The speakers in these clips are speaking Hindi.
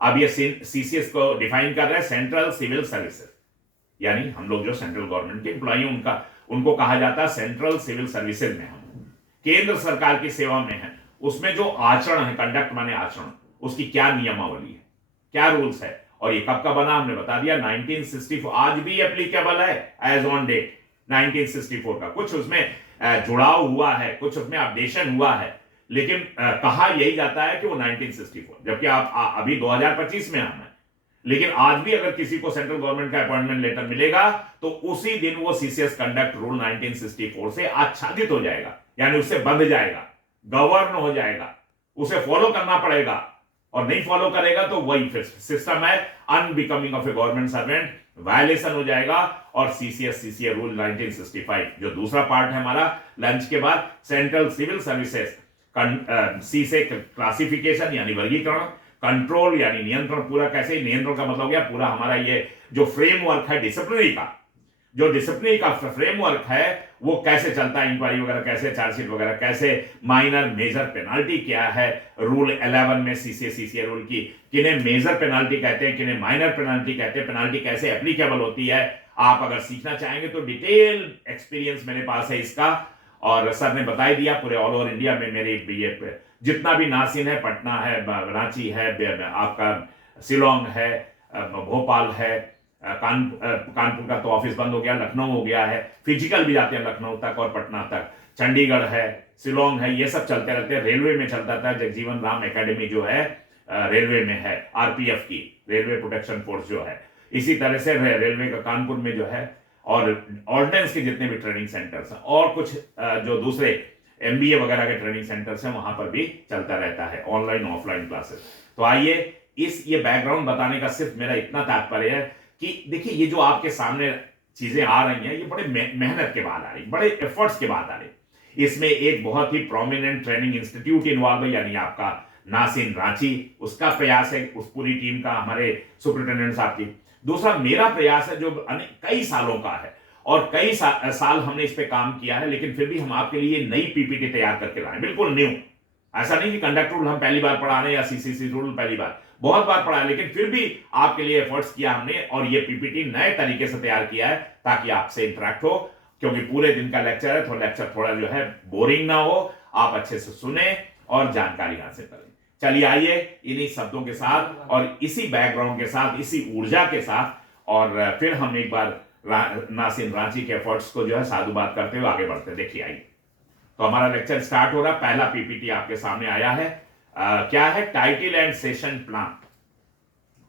अब ये सीसीएस को डिफाइन कर रहे हैं सेंट्रल सिविल सर्विसेज, यानी हम लोग जो सेंट्रल गवर्नमेंट के एम्प्लॉई उनको कहा जाता है सेंट्रल सिविल सर्विसेज में, हम केंद्र सरकार की सेवा में है। उसमें जो आचरण है, कंडक्ट माने आचरण, उसकी क्या नियमावली है, क्या रूल्स है, और ये कब का बना हमने बता दिया 1964, आज भी एप्लीकेबल है एज ऑन डेट 1964 का। कुछ उसमें जुड़ाव हुआ है, कुछ उसमें अपडेशन हुआ है, लेकिन कहा यही जाता है कि वो 1964, जबकि आप अभी 2025 में हम हैं। लेकिन आज भी अगर किसी को सेंट्रल गवर्नमेंट का अपॉइंटमेंट लेटर मिलेगा तो उसी दिन वो सीसीएस कंडक्ट रूल 1964 से आच्छादित हो जाएगा, यानी उससे बंध जाएगा, गवर्न हो जाएगा, उसे फॉलो करना पड़ेगा, और नहीं फॉलो करेगा तो वही सिस्टम है unbecoming of A government servant, violation हो जाएगा। और सीसीए रूल 1965 जो दूसरा पार्ट है हमारा लंच के बाद, सेंट्रल सिविल सर्विसेज, सी से क्लासिफिकेशन यानी वर्गीकरण, कंट्रोल यानी नियंत्रण, पूरा कैसे, नियंत्रण का मतलब हो गया पूरा हमारा ये जो फ्रेमवर्क है डिसिप्लिनरी का, जो डिसिप्लिनरी का फ्रेमवर्क है वो कैसे चलता है, इंक्वायरी वगैरह कैसे, चार्जशीट वगैरह कैसे, माइनर मेजर पेनाल्टी क्या है, रूल 11 में सीसीए रूल की किन्हें मेजर पेनाल्टी कहते हैं, किन्हें माइनर पेनाल्टी कहते हैं, पेनाल्टी कैसे एप्लीकेबल होती है। आप अगर सीखना चाहेंगे तो डिटेल एक्सपीरियंस मेरे पास है इसका, और सर ने बता ही दिया पूरे ऑल ओवर इंडिया में मेरे ये जितना भी नासिन है, पटना है, रांची है, आपका शिलोंग है, भोपाल है, कानपुर का तो ऑफिस बंद हो गया, लखनऊ हो गया है, फिजिकल भी जाते हैं लखनऊ तक और पटना तक, चंडीगढ़ है, शिलोंग है, ये सब चलते रहते हैं। रेलवे में चलता था, जगजीवन राम एकेडमी जो है रेलवे में है, आरपीएफ की, रेलवे प्रोटेक्शन फोर्स जो है, इसी तरह से रेलवे का कानपुर में जो है, और ऑर्डिनेंस के जितने भी ट्रेनिंग सेंटर्स हैं, और कुछ जो दूसरे एमबीए वगैरह के ट्रेनिंग सेंटर्स हैं, वहां पर भी चलता रहता है ऑनलाइन ऑफलाइन क्लासेस। तो आइए ये बैकग्राउंड बताने का सिर्फ मेरा इतना तात्पर्य है कि देखिए ये जो आपके सामने चीजें आ रही हैं, ये बड़े मेहनत के बाद आ रही, बड़े एफर्ट्स के बाद आ रही। इसमें एक बहुत ही प्रोमिनेंट ट्रेनिंग इंस्टीट्यूट इन्वॉल्व है, यानी आपका नासिन रांची, उसका प्रयास है, उस पूरी टीम का, हमारे सुपरिटेंडेंट साहब की। दूसरा मेरा प्रयास है जो कई सालों का है, और कई साल हमने इस पे काम किया है, लेकिन फिर भी हम आपके लिए नई पीपीटी तैयार करके लाए, बिल्कुल न्यू। ऐसा नहीं कि कंडक्ट रूल हम पहली बार पढ़ा रहे हैं या सीसीसी रूल पहली बार, बहुत बार पढ़ा है, लेकिन फिर भी आपके लिए एफर्ट्स किया हमने, और ये पीपीटी नए तरीके से तैयार किया है ताकि आपसे इंटरेक्ट हो, क्योंकि पूरे दिन का लेक्चर है, तो लेक्चर थोड़ा जो है बोरिंग ना हो, आप अच्छे से सुने और जानकारी हासिल करें। चलिए आइए इन्हीं शब्दों के साथ और इसी बैकग्राउंड के साथ, इसी ऊर्जा के साथ, और फिर हम एक बार नासिन रांची के एफर्ट्स को जो है साधुवाद करते हुए आगे बढ़ते। देखिए आइए, तो हमारा लेक्चर स्टार्ट हो रहा है। पहला पीपीटी आपके सामने आया है, क्या है, टाइटल एंड सेशन प्लान।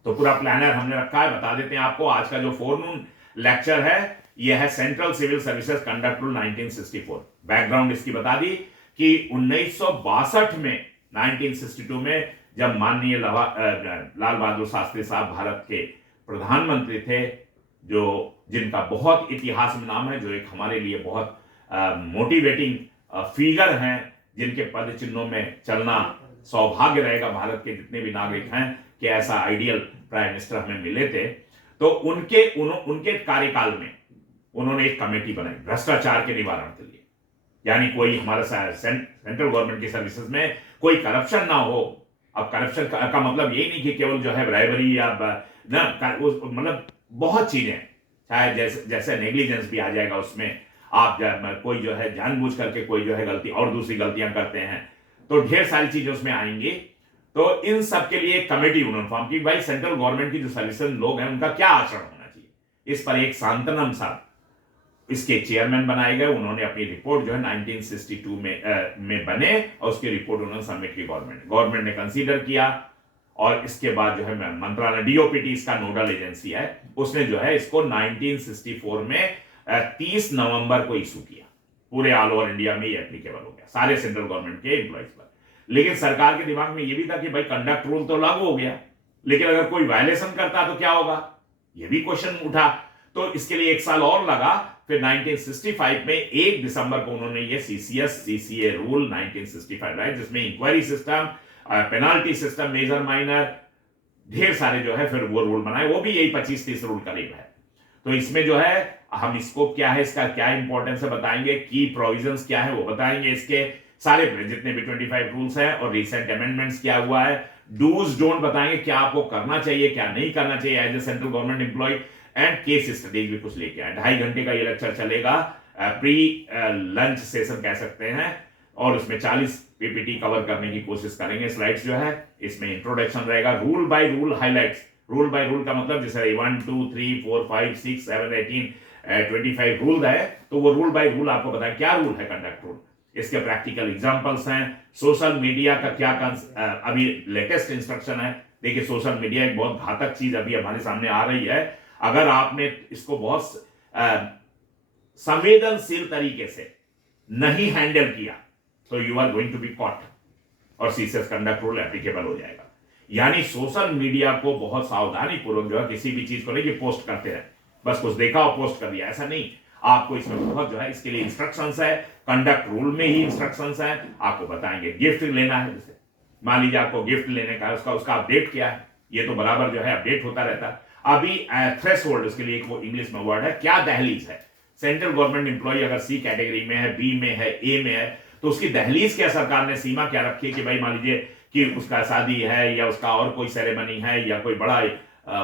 तो पूरा प्लानर हमने रखा है, बता देते हैं आपको। आज का जो फोरनून लेक्चर है यह है central civil services conduct rule 1964। Background इसकी बता दी कि 1962 में, 1962 में जब माननीय लाल बहादुर शास्त्री साहब भारत के प्रधानमंत्री थे, जो जिनका बहुत इतिहास में नाम है, जो एक हमारे लिए बहुत मोटिवेटिंग फिगर हैं, जिनके पद चिन्हों में चलना सौभाग्य रहेगा भारत के जितने भी नागरिक हैं कि ऐसा आइडियल प्राइम मिनिस्टर हमें मिले थे। तो उनके कार्यकाल में उन्होंने एक कमेटी बनाई भ्रष्टाचार के निवारण के लिए, यानी कोई हमारा सेंट्रल गवर्नमेंट की सर्विसेज में कोई करप्शन ना हो। अब करप्शन का मतलब यही नहीं कि केवल जो है ब्राइबरी या मतलब बहुत चीजें, चाहे जैसे नेग्लिजेंस भी आ जाएगा उसमें, आप कोई जो है जानबूझ करके कोई जो है गलती और दूसरी गलतियां करते हैं, तो ढेर सारी चीजें उसमें आएंगी। तो इन सब के लिए कमेटी उन्होंने फॉर्म की, भाई सेंट्रल गवर्नमेंट की जो सर्विसेज लोग हैं उनका क्या आचरण होना चाहिए। इस पर एक सांतनम साहब इसके चेयरमैन बनाए गए। उन्होंने अपनी रिपोर्ट जो है 1962 में बने, और उसकी रिपोर्ट उन्होंने सबमिट की गवर्नमेंट ने कंसीडर किया, और इसके बाद जो है मंत्रालय, डीओपीटी इसका नोडल एजेंसी है, उसने जो है इसको 1964 में 30 नवंबर को इशू किया। पूरे ऑल ओवर इंडिया में ये एप्लीकेबल हो गया सारे सेंट्रल गवर्नमेंट के एम्प्लॉइज पर। लेकिन सरकार के दिमाग में ये भी था कि भाई कंडक्ट रूल तो लागू हो गया, लेकिन अगर कोई वायलेशन करता तो क्या होगा, ये भी क्वेश्चन उठा। तो इसके लिए एक साल और लगा। फिर 1965 में 1 दिसंबर को उन्होंने ये सीसीए रूल 1965 लाया, जिसमें inquiry system, penalty system, major minor, ढेर सारे जो है फिर वो रूल बनाए। वो भी यही 25-30 रूल करीब है। तो इसमें जो है हम स्कोप क्या है, इसका क्या इंपॉर्टेंस है बताएंगे, की प्रोविजंस क्या है वो बताएंगे, इसके सारे जितने भी 25 रूल्स हैं और रिसेंट अमेंडमेंट्स क्या हुआ है, डूज डोंट बताएंगे, क्या आपको करना चाहिए क्या नहीं करना चाहिए as a central government employee, and case studies भी कुछ लेके आए। 2.5 घंटे का ये लेक्चर चलेगा, प्री लंच सेशन कह सकते हैं, और उसमें 40 पीपीटी कवर करने की कोशिश करेंगे। स्लाइड्स जो है इसमें इंट्रोडक्शन रहेगा, rule by rule highlights. Rule by rule का मतलब जैसे 1 2 3 4 5 6 7 18 25 रूल है, तो वो रूल बाय रूल आपको बताया क्या रूल है कंडक्ट रूल, इसके प्रैक्टिकल एग्जांपल्स हैं। सोशल मीडिया का क्या अभी लेटेस्ट इंस्ट्रक्शन है। देखिए सोशल मीडिया एक बहुत घातक चीज अभी हमारे सामने आ रही है, अगर आपने इसको बहुत संवेदनशील तरीके से नहीं हैंडल किया तो you are going to be caught, और सीसीएस कंडक्ट रूल एप्लीकेबल हो जाएगा। यानी सोशल मीडिया को बहुत सावधानी पूर्वक जो है किसी भी चीज को नहीं कि पोस्ट करते रहे, बस कुछ देखा और पोस्ट कर दिया, ऐसा नहीं। आपको इसमें बहुत जो है इसके लिए इंस्ट्रक्शंस है, कंडक्ट रूल में ही इंस्ट्रक्शंस है। आपको बताएंगे गिफ्ट लेना है, जैसे मान लीजिए आपको गिफ्ट लेने का उसका अपडेट क्या है, ये तो बराबर जो है अपडेट होता रहता है। अभी थ्रेशोल्ड, उसके लिए एक वो इंग्लिश में वर्ड है, क्या दहलीज है। सेंट्रल गवर्नमेंट एम्प्लॉय अगर सी कैटेगरी में है, बी में है, ए में है, तो उसकी दहलीज क्या सरकार ने सीमा क्या रखी है कि भाई मान लीजिए कि उसका शादी है या उसका और कोई सेरेमनी है या कोई बड़ा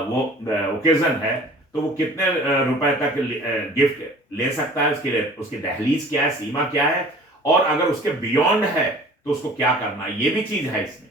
वो ओकेजन है, तो वो कितने रुपए तक गिफ्ट ले सकता है, उसकी दहलीज क्या है, सीमा क्या है, और अगर उसके बियॉन्ड है तो उसको क्या करना है, ये भी चीज है इसमें,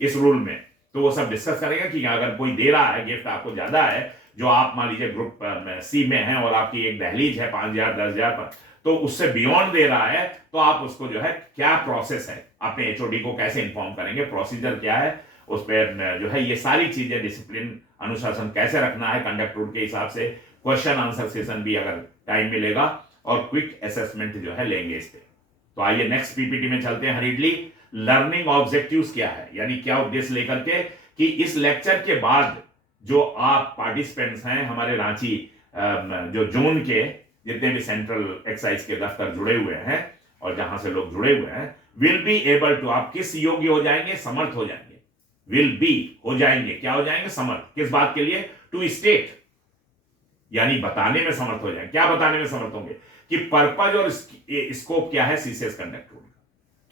इस रूल में। तो वो सब डिस्कस करेगा कि अगर कोई दे रहा है गिफ्ट आपको ज्यादा है, जो आप मान लीजिए ग्रुप सी में है और आपकी एक दहलीज है 5,000 10,000 पर, तो उससे बियॉन्ड दे रहा है, तो आप उसको जो है क्या प्रोसेस है, अपने एचओडी को कैसे इंफॉर्म करेंगे, प्रोसीजर क्या है, उस पर जो है ये सारी चीजें, डिसिप्लिन अनुशासन कैसे रखना है कंडक्ट रूल के हिसाब से। क्वेश्चन आंसर सेशन भी अगर टाइम मिलेगा, और क्विक असेसमेंट जो है लेंगे इस पे। तो आइए नेक्स्ट पीपीटी में चलते हैं हरीडली। लर्निंग ऑब्जेक्टिव्स क्या है, यानी क्या उद्देश्य लेकर के कि इस लेक्चर के बाद जो आप पार्टिसिपेंट्स हैं हमारे रांची जो जोन के जितने भी सेंट्रल एक्साइज के दफ्तर जुड़े हुए हैं और जहां से लोग जुड़े हुए हैं, विल बी एबल टू, आप किस योग्य हो जाएंगे, समर्थ हो जाएंगे। विल बी हो जाएंगे, क्या हो जाएंगे, समर्थ। किस बात के लिए, टू स्टेट, यानी बताने में समर्थ हो जाएंगे। क्या बताने में समर्थ होंगे कि पर्पज और स्कोप क्या है सीसीएस कंडक्ट रूल का,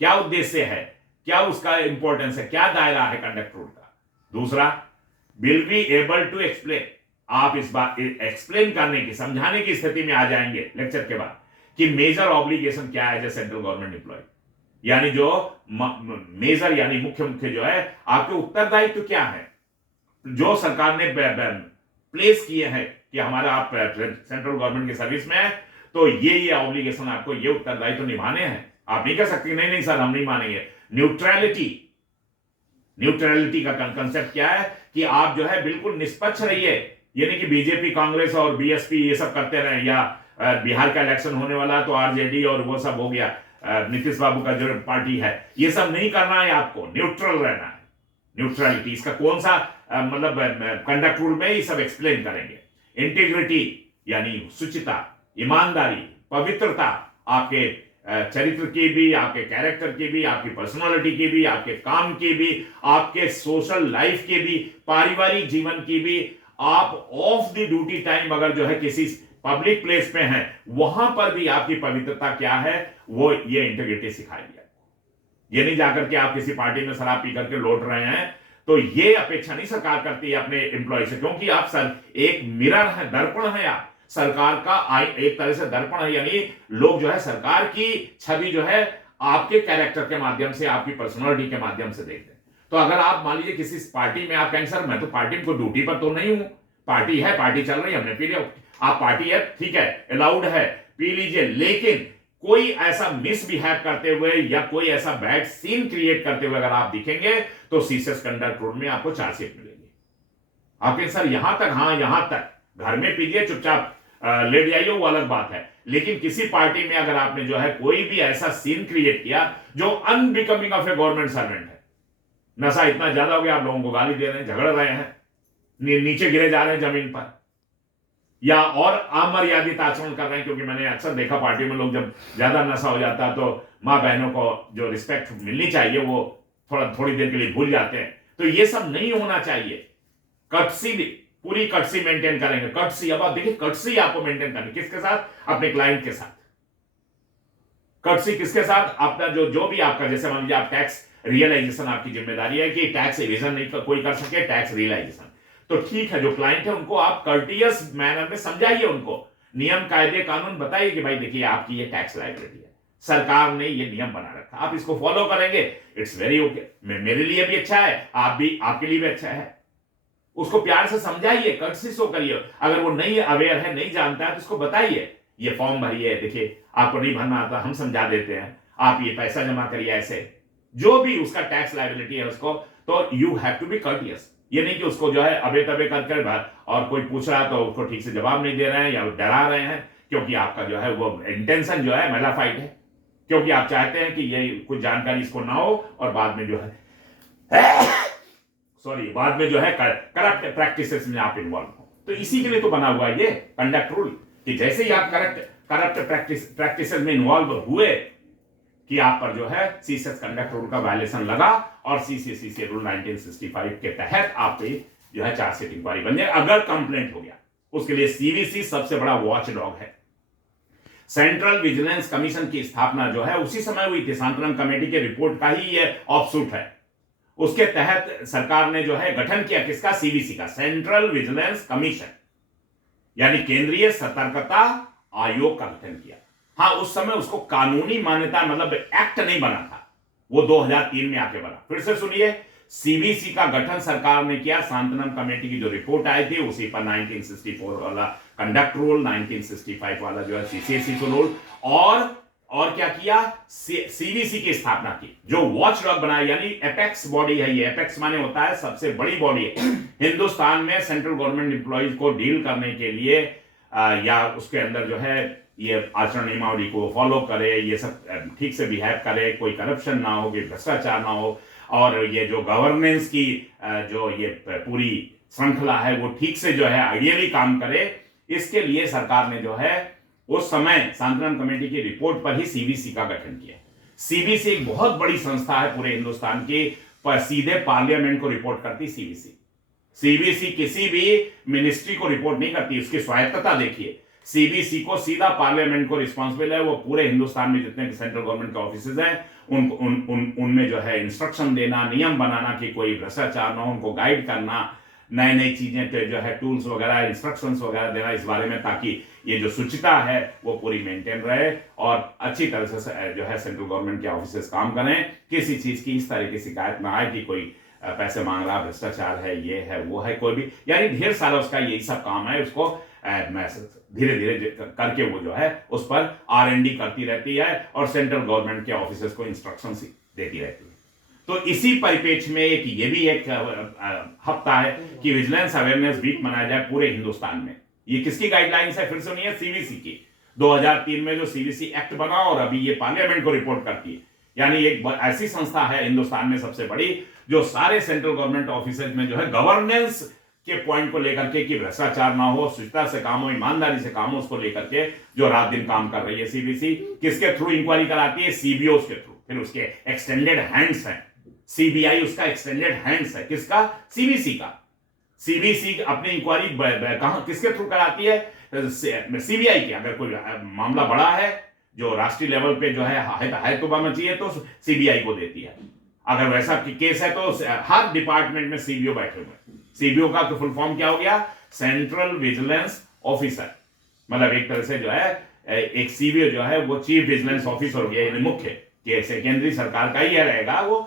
क्या उद्देश्य है, क्या उसका इंपॉर्टेंस है, क्या दायरा है कंडक्ट रूल का। दूसरा, will be able to explain, आप इस बात एक्सप्लेन करने की, समझाने की स्थिति में आ जाएंगे लेक्चर के बाद कि मेजर ऑब्लिगेशन क्या है as a central government employ, यानी जो मेजर यानी मुख्य जो है आपके उत्तरदायित्व क्या है, जो सरकार ने प्लेस किए हैं कि हमारा आप सेंट्रल गवर्नमेंट की सर्विस में है, तो ये ऑब्लिगेशन आपको, ये उत्तरदायित्व निभाने हैं। आप नहीं कह सकते नहीं नहीं सर हम नहीं मानेंगे। न्यूट्रलिटी, न्यूट्रलिटी का कंसेप्ट क्या है कि आप जो है बिल्कुल निष्पक्ष रहिए, ये नहीं कि बीजेपी कांग्रेस और बीएसपी ये सब करते रहे, या बिहार का इलेक्शन होने वाला तो आरजेडी और वो सब हो गया, नीतीश बाबू का जो पार्टी है, ये सब नहीं करना है, आपको न्यूट्रल रहना है। न्यूट्रलिटी इसका कौन सा मतलब कंडक्ट रूल में ये सब एक्सप्लेन करेंगे। इंटीग्रिटी यानी शुचिता, ईमानदारी, पवित्रता, आपके चरित्र की भी, आपके कैरेक्टर की भी, आपकी पर्सनालिटी की भी, आपके काम की भी, आपके सोशल लाइफ की भी, पारिवारिक जीवन की भी। आप ऑफ द ड्यूटी टाइम अगर जो है किसी पब्लिक प्लेस पे हैं, वहां पर भी आपकी पवित्रता क्या है, वो ये इंटीग्रिटी सिखाएगी आपको। ये नहीं जाकर के आप किसी पार्टी में शराब पी करके लौट रहे हैं, तो ये अपेक्षा नहीं सरकार करती है अपने एम्प्लॉय से, क्योंकि आप सर एक मिरर है, दर्पण है, आप सरकार का एक तरह से दर्पण है, यानी लोग जो है सरकार की छवि जो है आपके कैरेक्टर के माध्यम से, आपकी पर्सनालिटी के माध्यम से देखते हैं। तो अगर आप मान लीजिए किसी पार्टी में आप कहेंगे सर मैं तो पार्टी को ड्यूटी पर तो नहीं हूं, पार्टी है, पार्टी चल रही है, हमने पी लिया, आप पार्टी है ठीक है, अलाउड है, पी लीजिए, लेकिन कोई ऐसा मिसबिहेव करते हुए या कोई ऐसा बैड सीन क्रिएट करते हुए अगर आप दिखेंगे तो सीसीएस कंडक्ट रूल में आपको चार्जशीट मिलेगी। आप कहें सर यहां तक, हाँ यहां तक, घर में पीजिए चुपचाप लेट जाइए, वो अलग बात है, लेकिन किसी पार्टी में अगर आपने जो है कोई भी ऐसा सीन क्रिएट किया जो unbecoming of A government servant है, नशा इतना ज्यादा हो गया आप लोगों को गाली दे रहे हैं, झगड़ रहे हैं, नीचे गिरे जा रहे हैं जमीन पर, या और अमर्यादित आचरण कर रहे हैं, क्योंकि मैंने अक्सर देखा पार्टी में लोग जब ज्यादा नशा हो जाता है तो मां बहनों को जो रिस्पेक्ट मिलनी चाहिए वो थोड़ी देर के लिए भूल जाते हैं। तो ये सब नहीं होना चाहिए। कटसी भी पूरी कटसी मेंटेन करेंगे, कटसी, अब आप देखिए कटसी आपको मेंटेन करनी किसके साथ, अपने क्लाइंट के साथ। कटसी किसके साथ, अपना जो भी आपका, जैसे मान लीजिए आप टैक्स रियलाइजेशन आपकी जिम्मेदारी है कि टैक्स एविजन नहीं कोई कर सके, टैक्स रियलाइजेशन। तो ठीक है, जो क्लाइंट है उनको आप कर्टियस मैनर में समझाइए, उनको नियम कायदे कानून बताइए कि भाई देखिए आपकी ये टैक्स लायबिलिटी है, सरकार ने ये नियम बना रखा, आप इसको फॉलो करेंगे, इट्स वेरी ओके, मेरे लिए भी अच्छा है, आपके लिए भी अच्छा है। उसको प्यार से समझाइए, कर्टसी शो करिए। अगर वो नहीं अवेयर है, नहीं जानता है, तो उसको बताइए ये फॉर्म भरिए, देखिए आपको नहीं भरना आता, हम समझा देते हैं, आप ये पैसा जमा करिए, ऐसे जो भी उसका टैक्स लायबिलिटी है उसको, तो you have to be courteous. ये नहीं कि उसको जो है अबे तबे करके और कोई पूछ रहा तो उसको ठीक से जवाब नहीं दे रहे हैं या डरा रहे हैं, क्योंकि आपका जो है वो इंटेंशन जो है मैलाफाइड है, क्योंकि आप चाहते हैं कि ये कुछ जानकारी इसको ना हो और बाद में जो है बाद में जो है करप्ट प्रैक्टिसेस में आप इन्वॉल्व हो। तो इसी के लिए तो बना हुआ ये कंडक्ट रूल कि जैसे ही आप करप्ट प्रैक्टिसेस में इन्वॉल्व हुए कि आप पर जो है सीसीएस कंडक्ट रूल का वायलेशन लगा और सीसीसी रूल 1965 के तहत आप पे जो है चार्जशीट इंक्वायरी बन जाए। अगर कंप्लेंट हो गया, उसके लिए सीवीसी सबसे बड़ा वॉच डॉग है। सेंट्रल विजिलेंस कमीशन की स्थापना जो है उसी समय हुई थी, सांतनम कमेटी के रिपोर्ट का ही ये ऑफशूट है। उसके तहत सरकार ने जो है गठन किया किसका, सीवीसी का, सेंट्रल विजिलेंस कमीशन, यानी केंद्रीय सतर्कता आयोग का गठन किया। हाँ, उस समय उसको कानूनी मान्यता मतलब एक्ट नहीं बना था, वो 2003 में आके बना। फिर से सुनिए, सीबीसी का गठन सरकार ने किया, सांतनम कमेटी की जो रिपोर्ट आई थी उसी पर 1964 वाला कंडक्ट रूल, 1965 वाला जो है सीसीसी रूल, और क्या किया, सीबीसी की स्थापना की, जो वॉच डॉग बनाया, यानी एपेक्स बॉडी है। ये एपेक्स माने होता है सबसे बड़ी बॉडी है हिंदुस्तान में सेंट्रल गवर्नमेंट एम्प्लॉइज को डील करने के लिए, या उसके अंदर जो है ये आचरण नियमावली को फॉलो करे, ये सब ठीक से बिहेव करे, कोई करप्शन ना हो, कोई भ्रष्टाचार ना हो, और ये जो गवर्नेंस की जो ये पूरी श्रृंखला है वो ठीक से जो है आइडियली काम करे। इसके लिए सरकार ने जो है उस समय सांतनम कमेटी की रिपोर्ट पर ही सीबीसी का गठन किया। सीबीसी एक बहुत बड़ी संस्था है पूरे हिंदुस्तान की, पर सीधे पार्लियामेंट को रिपोर्ट करती सीबीसी। सीबीसी किसी भी मिनिस्ट्री को रिपोर्ट नहीं करती, उसकी स्वायत्तता देखिए। सीबीसी को सीधा पार्लियामेंट को रिस्पॉन्सिबल है, वो पूरे हिंदुस्तान में जितने सेंट्रल गवर्नमेंट के ऑफिसेज हैं उनमें जो है इंस्ट्रक्शन देना, नियम बनाना कि कोई भ्रष्टाचार ना हो, उनको गाइड करना, नई नई चीजें जो है टूल्स वगैरह, इंस्ट्रक्शंस वगैरह देना इस बारे में, ताकि ये जो शुचिता है वो पूरी मेंटेन रहे और अच्छी तरह से जो है सेंट्रल गवर्नमेंट के ऑफिसेस काम करें। किसी चीज की इस तरह की शिकायत ना आए कि कोई पैसे मांग रहा, भ्रष्टाचार है, ये है वो है, कोई भी, यानी ढेर सारा उसका यही सब काम है। उसको धीरे धीरे करके वो जो है उस पर R&D करती रहती है और सेंट्रल गवर्नमेंट के ऑफिसर्स को इंस्ट्रक्शंस देती रहती है। तो इसी परिप्रेक्ष्य में ये भी एक हफ्ता है कि विजिलेंस अवेयरनेस वीक मनाया जाए पूरे हिंदुस्तान में। ये किसकी गाइडलाइंस है, फिर सुनिए, सीबीसी की। 2003 में जो सीबीसी एक्ट बना और अभी ये पार्लियामेंट को रिपोर्ट करती है, यानी एक ऐसी संस्था है हिंदुस्तान में सबसे बड़ी जो सारे सेंट्रल गवर्नमेंट ऑफिसर्स में जो है गवर्नेंस के पॉइंट को लेकर के कि भ्रष्टाचार ना हो, शुचिता से काम हो, ईमानदारी से काम हो, उसको लेकर के जो रात दिन काम कर रही है सीबीसी। किसके थ्रू इंक्वायरी कराती है, सीबीओ के थ्रू। फिर उसके एक्सटेंडेड हैंड्स हैं, सीबीआई उसका एक्सटेंडेड हैंड्स है, किसका, सीबीसी का। सीबीसी अपनी इंक्वायरी कहां किसके थ्रू कराती है, सीबीआई के। अगर कोई मामला बड़ा है जो राष्ट्रीय लेवल पे जो है हायतुबा मची है तो सीबीआई को देती है। अगर वैसा केस है तो हर डिपार्टमेंट में सीबीओ बैठे हुए। सीबीओ का तो फुल फॉर्म क्या हो गया, सेंट्रल विजिलेंस ऑफिसर। मतलब एक तरह से जो है एक सीबीओ जो है वो चीफ विजिलेंस ऑफिसर हो गया, यानी मुख्य, केंद्रीय सरकार का ही रहेगा वो,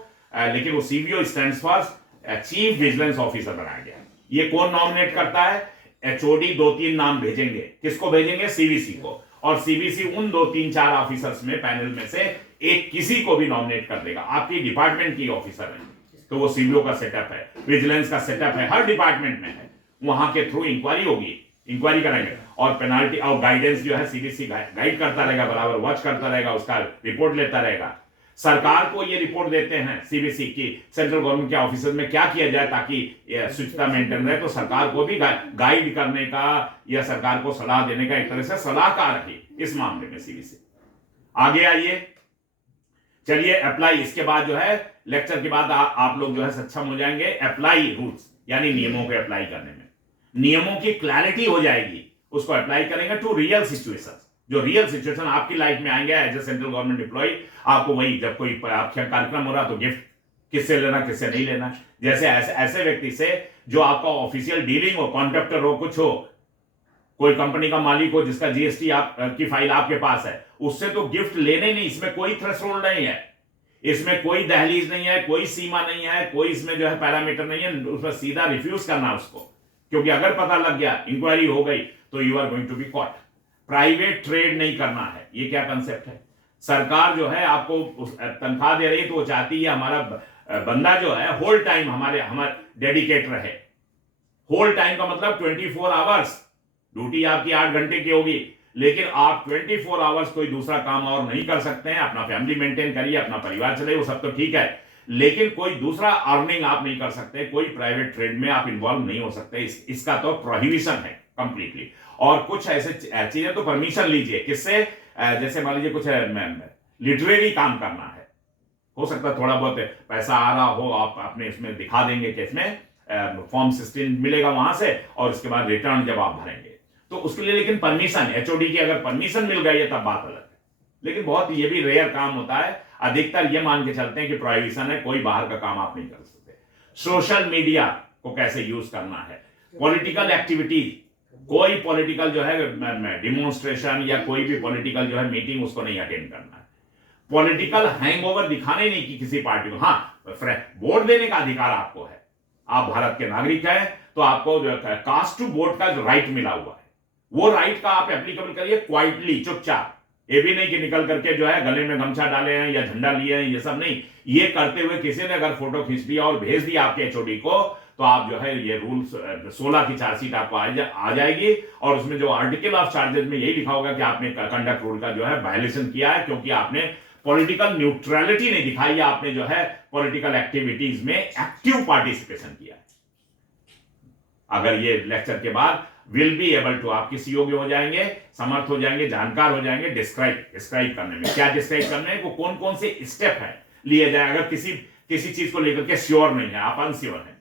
लेकिन वो CBO stands for chief vigilance officer बनाया गया। ये कौन नॉमिनेट करता है, एचओडी 2-3 नाम भेजेंगे, किसको भेजेंगे, सीबीसी को, और सीबीसी उन 2-3-4 ऑफिसर्स में पैनल में से एक किसी को भी नॉमिनेट कर देगा। आपकी डिपार्टमेंट की ऑफिसर है तो वो सीबीओ का सेटअप है, विजिलेंस का सेटअप है, हर डिपार्टमेंट में है। वहां के थ्रू इंक्वायरी होगी, इंक्वायरी करेंगे और पेनाल्टी और गाइडेंस जो है सीबीसी गाइड करता रहेगा, बराबर वॉच करता रहेगा, उसका रिपोर्ट लेता रहेगा। सरकार को ये रिपोर्ट देते हैं सीबीसी की सेंट्रल गवर्नमेंट के ऑफिसर्स में क्या किया जाए ताकि शुचिता मेंटेन रहे। तो सरकार को भी गाइड करने का या सरकार को सलाह देने का एक तरह से सलाहकार है इस मामले में सीबीसी। आगे आइए, चलिए अप्लाई। इसके बाद जो है लेक्चर के बाद आप लोग जो है सक्षम हो जाएंगे अप्लाई रूल्स, यानी नियमों को अप्लाई करने में। नियमों की क्लैरिटी हो जाएगी, उसको अप्लाई करेंगे टू रियल सिचुएशन। जो रियल सिचुएशन आपकी लाइफ में आएंगे as a central government employ, आपको वही जब कोई आपका कार्यक्रम हो रहा तो गिफ्ट किससे लेना किससे नहीं लेना। जैसे ऐसे ऐसे व्यक्ति से जो आपका ऑफिशियल डीलिंग हो, कॉन्ट्रैक्टर हो, कुछ हो, कोई कंपनी का मालिक हो जिसका जीएसटी आप की फाइल आपके पास है, उससे तो गिफ्ट लेने नहीं। इसमें कोई थ्रेशोल्ड नहीं है, इसमें कोई दहलीज नहीं है, कोई सीमा नहीं है, कोई इसमें जो है पैरामीटर नहीं है। उसमें सीधा रिफ्यूज करना उसको, क्योंकि अगर पता लग गया, इंक्वायरी हो गई, तो you are going to be caught. Private trade नहीं करना है, ये क्या कंसेप्ट है। सरकार जो है आपको तनख्वाह दे रही है, तो वो चाहती है हमारा बंदा जो है होल टाइम हमारे डेडिकेट रहे। होल टाइम का मतलब 24 आवर्स ड्यूटी आपकी 8 घंटे की होगी, लेकिन आप 24 आवर्स कोई दूसरा काम और नहीं कर सकते हैं। अपना फैमिली मेंटेन करिए, अपना परिवार चलाइए, वो सब तो ठीक है, लेकिन कोई दूसरा अर्निंग आप नहीं कर सकते, कोई प्राइवेट ट्रेड में आप इन्वॉल्व नहीं हो सकते। इसका तो प्रोहिबिशन है कंप्लीटली। और कुछ ऐसे चीजें तो परमिशन लीजिए, किससे, जैसे मान लीजिए कुछ लिटरेरी काम करना है, हो सकता है थोड़ा बहुत पैसा आ रहा हो, आप अपने इसमें दिखा देंगे कि इसमें फॉर्म 16 मिलेगा वहां से, और उसके बाद रिटर्न जब आप भरेंगे तो उसके लिए लेकिन परमिशन, एचओडी की अगर परमिशन मिल गई है तब बात अलग है। लेकिन बहुत ये भी रेयर काम होता है, अधिकतर ये मान के चलते हैं कि प्रोहिबिशन है, कोई बाहर का काम आप नहीं कर सकते। सोशल मीडिया को कैसे यूज करना है, पॉलिटिकल एक्टिविटी, कोई पॉलिटिकल जो है डिमोन्स्ट्रेशन या कोई भी पॉलिटिकल जो है मीटिंग, उसको नहीं अटेंड करना है। पॉलिटिकल हैंगओवर दिखाने नहीं कि किसी पार्टी को, हाँ वोट देने का अधिकार आपको है, आप भारत के नागरिक हैं, तो आपको जो है कास्ट टू वोट का जो राइट मिला हुआ है, वो राइट का आप एप्लीकेबल करिए क्वाइटली, चुपचाप। ये भी नहीं कि निकल करके जो है गले में गमछा डाले हैं या झंडा लिए हैं, ये सब नहीं। ये करते हुए किसी ने अगर फोटो खींच लिया और भेज दिया आपके एचओडी को, तो आप जो है ये रूल 16 की चार्जशीट आपको आ जाएगी, और उसमें जो आर्टिकल ऑफ चार्जेस में यही लिखा होगा कि आपने कंडक्ट रूल का जो है वायलेशन किया है, क्योंकि आपने पॉलिटिकल न्यूट्रलिटी नहीं दिखाई, आपने जो है पॉलिटिकल एक्टिविटीज में एक्टिव पार्टिसिपेशन किया है। अगर ये लेक्चर के बाद विल बी एबल टू, आप किस योग्य हो जाएंगे, समर्थ हो जाएंगे, जानकार हो जाएंगे डिस्क्राइब करने में। क्या डिस्क्राइब करने में, वो कौन कौन से स्टेप है लिए जाए। अगर किसी चीज को लेकर के श्योर नहीं है, आप अनश्योर है,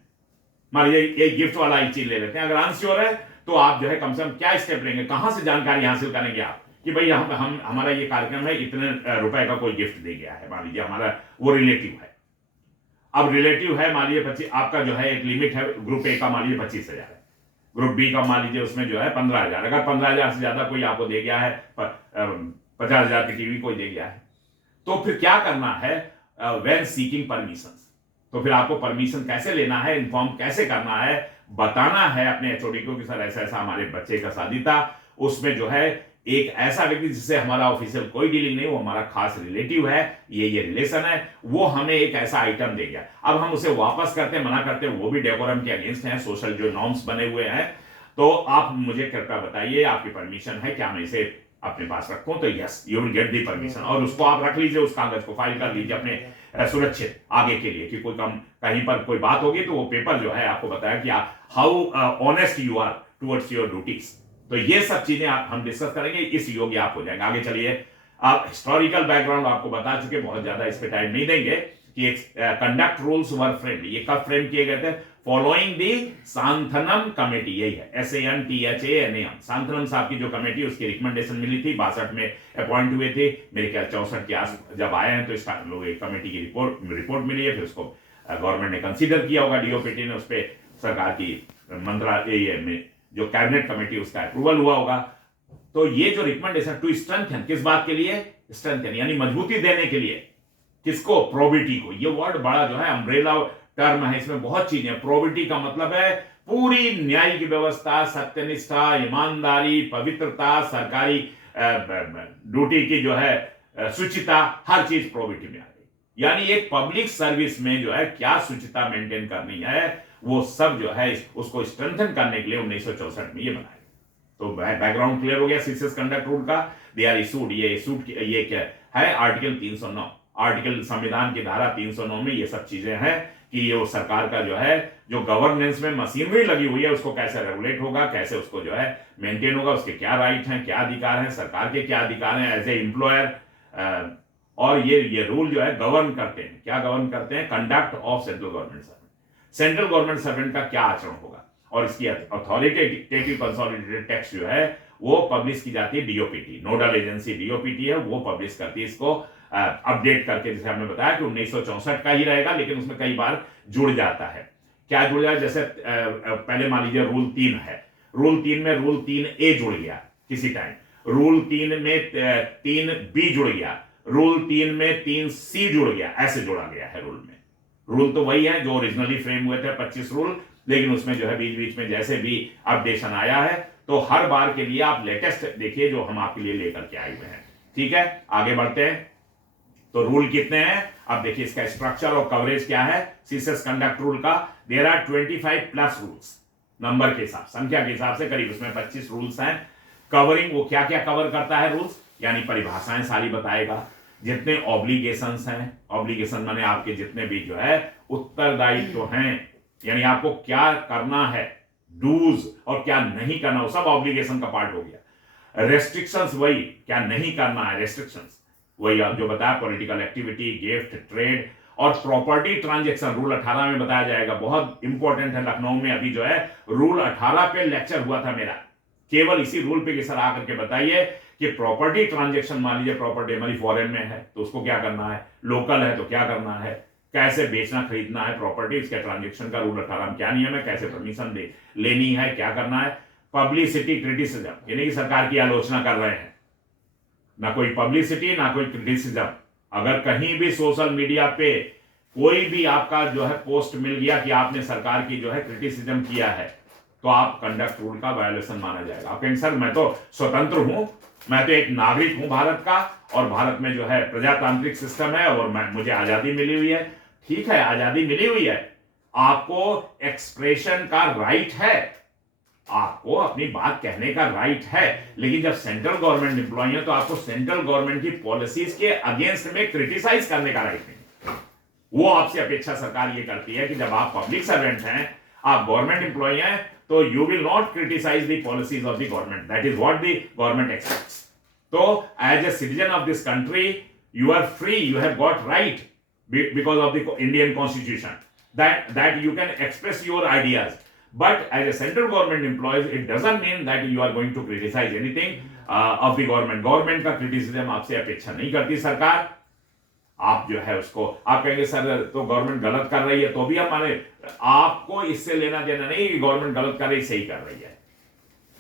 मान लीजिए एक गिफ्ट वाला एक चीज ले लेते हैं, अगर अनश्योर है तो आप जो है कम से कम क्या स्टेप लेंगे, कहां से जानकारी हासिल करेंगे आप कि भाई हम हमारा ये कार्यक्रम है, इतने रुपए का कोई गिफ्ट दे गया है, मान लीजिए हमारा वो रिलेटिव है। अब रिलेटिव है, मान लीजिए 25, आपका जो है एक लिमिट है, ग्रुप ए का मान लीजिए 25,000 है, ग्रुप बी का मान लीजिए उसमें जो है 15,000। अगर 15,000 से ज्यादा कोई आपको दे गया है, 50,000 की टीवी कोई दे गया है, तो फिर क्या करना है, व्हेन सीकिंग परमिशन, तो फिर आपको परमिशन कैसे लेना है, इन्फॉर्म कैसे करना है, बताना है अपने एचओडी को कि सर ऐसा ऐसा हमारे बच्चे का शादी था, उसमें जो है एक ऐसा व्यक्ति जिससे हमारा ऑफिशियल कोई डीलिंग नहीं, वो हमारा खास रिलेटिव है, ये रिलेशन है, वो हमें एक ऐसा आइटम दे गया। अब हम उसे वापस करते हैं, मना करते हैं, वो भी डेकोरम के अगेंस्ट है, सोशल जो नॉर्म्स बने हुए हैं। तो आप मुझे कृपया बताइए, आपकी परमिशन है क्या मैं इसे अपने पास रखूं, तो yes you will get the permission, और उसको आप रख लीजिए, उस कागज को फाइल कर लीजिए अपने सुरक्षित आगे के लिए, कि कोई कहीं पर कोई बात होगी तो वो पेपर जो है आपको बताया कि आप how honest you are towards your duties. तो ये सब चीजें हम डिस्कस करेंगे, इस योग्य आप हो जाएंगे। आगे चलिए, आप हिस्टोरिकल बैकग्राउंड आपको बता चुके, बहुत ज्यादा इस पे टाइम नहीं देंगे, कि कंडक्ट रूल्स वर फ्रेम्ड, ये कब फ्रेम किए गए थे, फॉलोइंग दी सांथनम कमेटी, यही है SANTHANAM, सांथनम साहब की जो कमेटी, उसकी रिकमेंडेशन मिली थी, 62 में अपॉइंट हुए थे, मेरे ख्याल 64 के आस जब आए हैं तो इस कमेटी की रिपोर्ट मिली है, फिर उसको गवर्नमेंट ने कंसीडर किया होगा, डीओपीटी ने, उस पर सरकार की मंत्रालय में जो कैबिनेट कमेटी, उसका अप्रूवल हुआ होगा। तो ये जो रिकमेंडेशन टू स्ट्रेंथन, किस बात के लिए, स्ट्रेंथन यानी मजबूती देने के लिए, किसको, प्रोबिटी को। ये वर्ड बड़ा जो है अम्ब्रेला टर्म है, इसमें बहुत चीजें। प्रोबिटी का मतलब है पूरी न्यायिक व्यवस्था, सत्यनिष्ठा, ईमानदारी, पवित्रता, सरकारी ड्यूटी की जो है शुचिता, हर चीज प्रोबिटी में आ गई। यानी एक पब्लिक सर्विस में जो है क्या शुचिता मेंटेन करनी है, वो सब जो है उसको स्ट्रेंथन करने के लिए 1964 में ये बनाया। तो बैकग्राउंड क्लियर हो गया सीसीएस कंडक्ट रूल का। दे आर इशूड, ये क्या है, आर्टिकल 309, आर्टिकल संविधान की धारा 309 में ये सब चीजें हैं कि ये सरकार का जो है जो गवर्नेंस में मशीनरी लगी हुई है, उसको कैसे रेगुलेट होगा, कैसे उसको जो है मेंटेन होगा, उसके क्या राइट हैं, क्या अधिकार हैं, सरकार के क्या अधिकार हैं एज ए एम्प्लॉयर। और ये रूल जो है गवर्न करते हैं, क्या गवर्न करते हैं, conduct of central government servant. Central government servant का क्या आचरण होगा, और इसकी अथॉरिटेटिव कंसोलिडेटेड टेक्स्ट जो है वो पब्लिश की जाती है डीओपीटी, नोडल एजेंसी डीओपीटी है, वो पब्लिश करती है इसको। अपडेट करके, जैसे हमने बताया कि 1964 का ही रहेगा, लेकिन उसमें कई बार जुड़ जाता है। क्या जुड़ जाए, जैसे पहले मान लीजिए रूल 3 है, रूल 3 में रूल 3A जुड़ गया किसी टाइम, रूल 3 में 3B जुड़ गया, रूल 3 में 3C जुड़ गया, ऐसे जोड़ा गया है रूल में। रूल तो वही है जो ओरिजिनली फ्रेम हुए थे 25 रूल, लेकिन उसमें जो है बीच बीच में जैसे भी अपडेशन आया है, तो हर बार के लिए आप लेटेस्ट देखिए जो हम आपके लिए लेकर के आए हुए हैं। ठीक है, आगे बढ़ते हैं। तो रूल कितने हैं, अब देखिए इसका स्ट्रक्चर और कवरेज क्या है। सीसेस कंडक्ट रूल का there are 25 plus rules, number के हिसाब, संख्या के हिसाब से करीब उसमें 25 रूल्स हैं। कवरिंग, वो क्या क्या कवर करता है रूल्स, यानी परिभाषाएं सारी बताएगा। जितने ऑब्लिगेशंस हैं, ऑब्लिगेशन माने आपके जितने भी जो है उत्तरदायित्व हैं, यानी आपको क्या करना है, डूज और क्या नहीं करना, वो सब ऑब्लिगेशन का पार्ट हो गया। रेस्ट्रिक्शंस, वही क्या नहीं करना है, रेस्ट्रिक्शंस वही आप जो बताया, पॉलिटिकल एक्टिविटी, गिफ्ट, ट्रेड और प्रॉपर्टी ट्रांजैक्शन रूल 18 में बताया जाएगा। बहुत इंपॉर्टेंट है, लखनऊ में अभी जो है रूल 18 पे लेक्चर हुआ था मेरा, केवल इसी रूल पे कि सर आकर के बताइए कि प्रॉपर्टी ट्रांजैक्शन, मान लीजिए प्रॉपर्टी हमारी फॉरेन में है तो उसको क्या करना है, लोकल है तो क्या करना है, कैसे बेचना खरीदना है प्रॉपर्टी, इसके ट्रांजैक्शन का रूल 18 में क्या नियम है, कैसे परमिशन लेनी है, क्या करना है। पब्लिसिटी क्रिटिसिज्म, यानी कि सरकार की आलोचना कर रहे हैं, ना कोई पब्लिसिटी ना कोई क्रिटिसिज्म। अगर कहीं भी सोशल मीडिया पे कोई भी आपका जो है पोस्ट मिल गया कि आपने सरकार की जो है क्रिटिसिज्म किया है, तो आप कंडक्ट रूल का वायोलेशन माना जाएगा। आप कहेंगे सर मैं तो स्वतंत्र हूं, मैं तो एक नागरिक हूं भारत का, और भारत में जो है प्रजातांत्रिक सिस्टम है और मुझे आजादी मिली हुई है। ठीक है, आजादी मिली हुई है, आपको एक्सप्रेशन का राइट है, आपको अपनी बात कहने का राइट है, लेकिन जब सेंट्रल गवर्नमेंट एम्प्लॉय है तो आपको सेंट्रल गवर्नमेंट की पॉलिसीज के अगेंस्ट में क्रिटिसाइज करने का राइट नहीं। वो आपसे अपेक्षा सरकार ये करती है कि जब आप पब्लिक सर्वेंट हैं, आप गवर्नमेंट एम्प्लॉय हैं, तो you will not criticize the policies of the government, that is what the government expects. तो as a citizen of this country you are free, you have got right because of the Indian constitution that you can express your ideas, but as a central government employees it doesn't mean that you are going to criticize anything of the government का criticism आपसे अपेक्षा नहीं करती सरकार। आप जो है उसको, आप कहेंगे सर तो गवर्नमेंट गलत कर रही है, तो भी हम माने, आपको इससे लेना देना नहीं कि गवर्नमेंट गलत कर रही, सही कर रही है।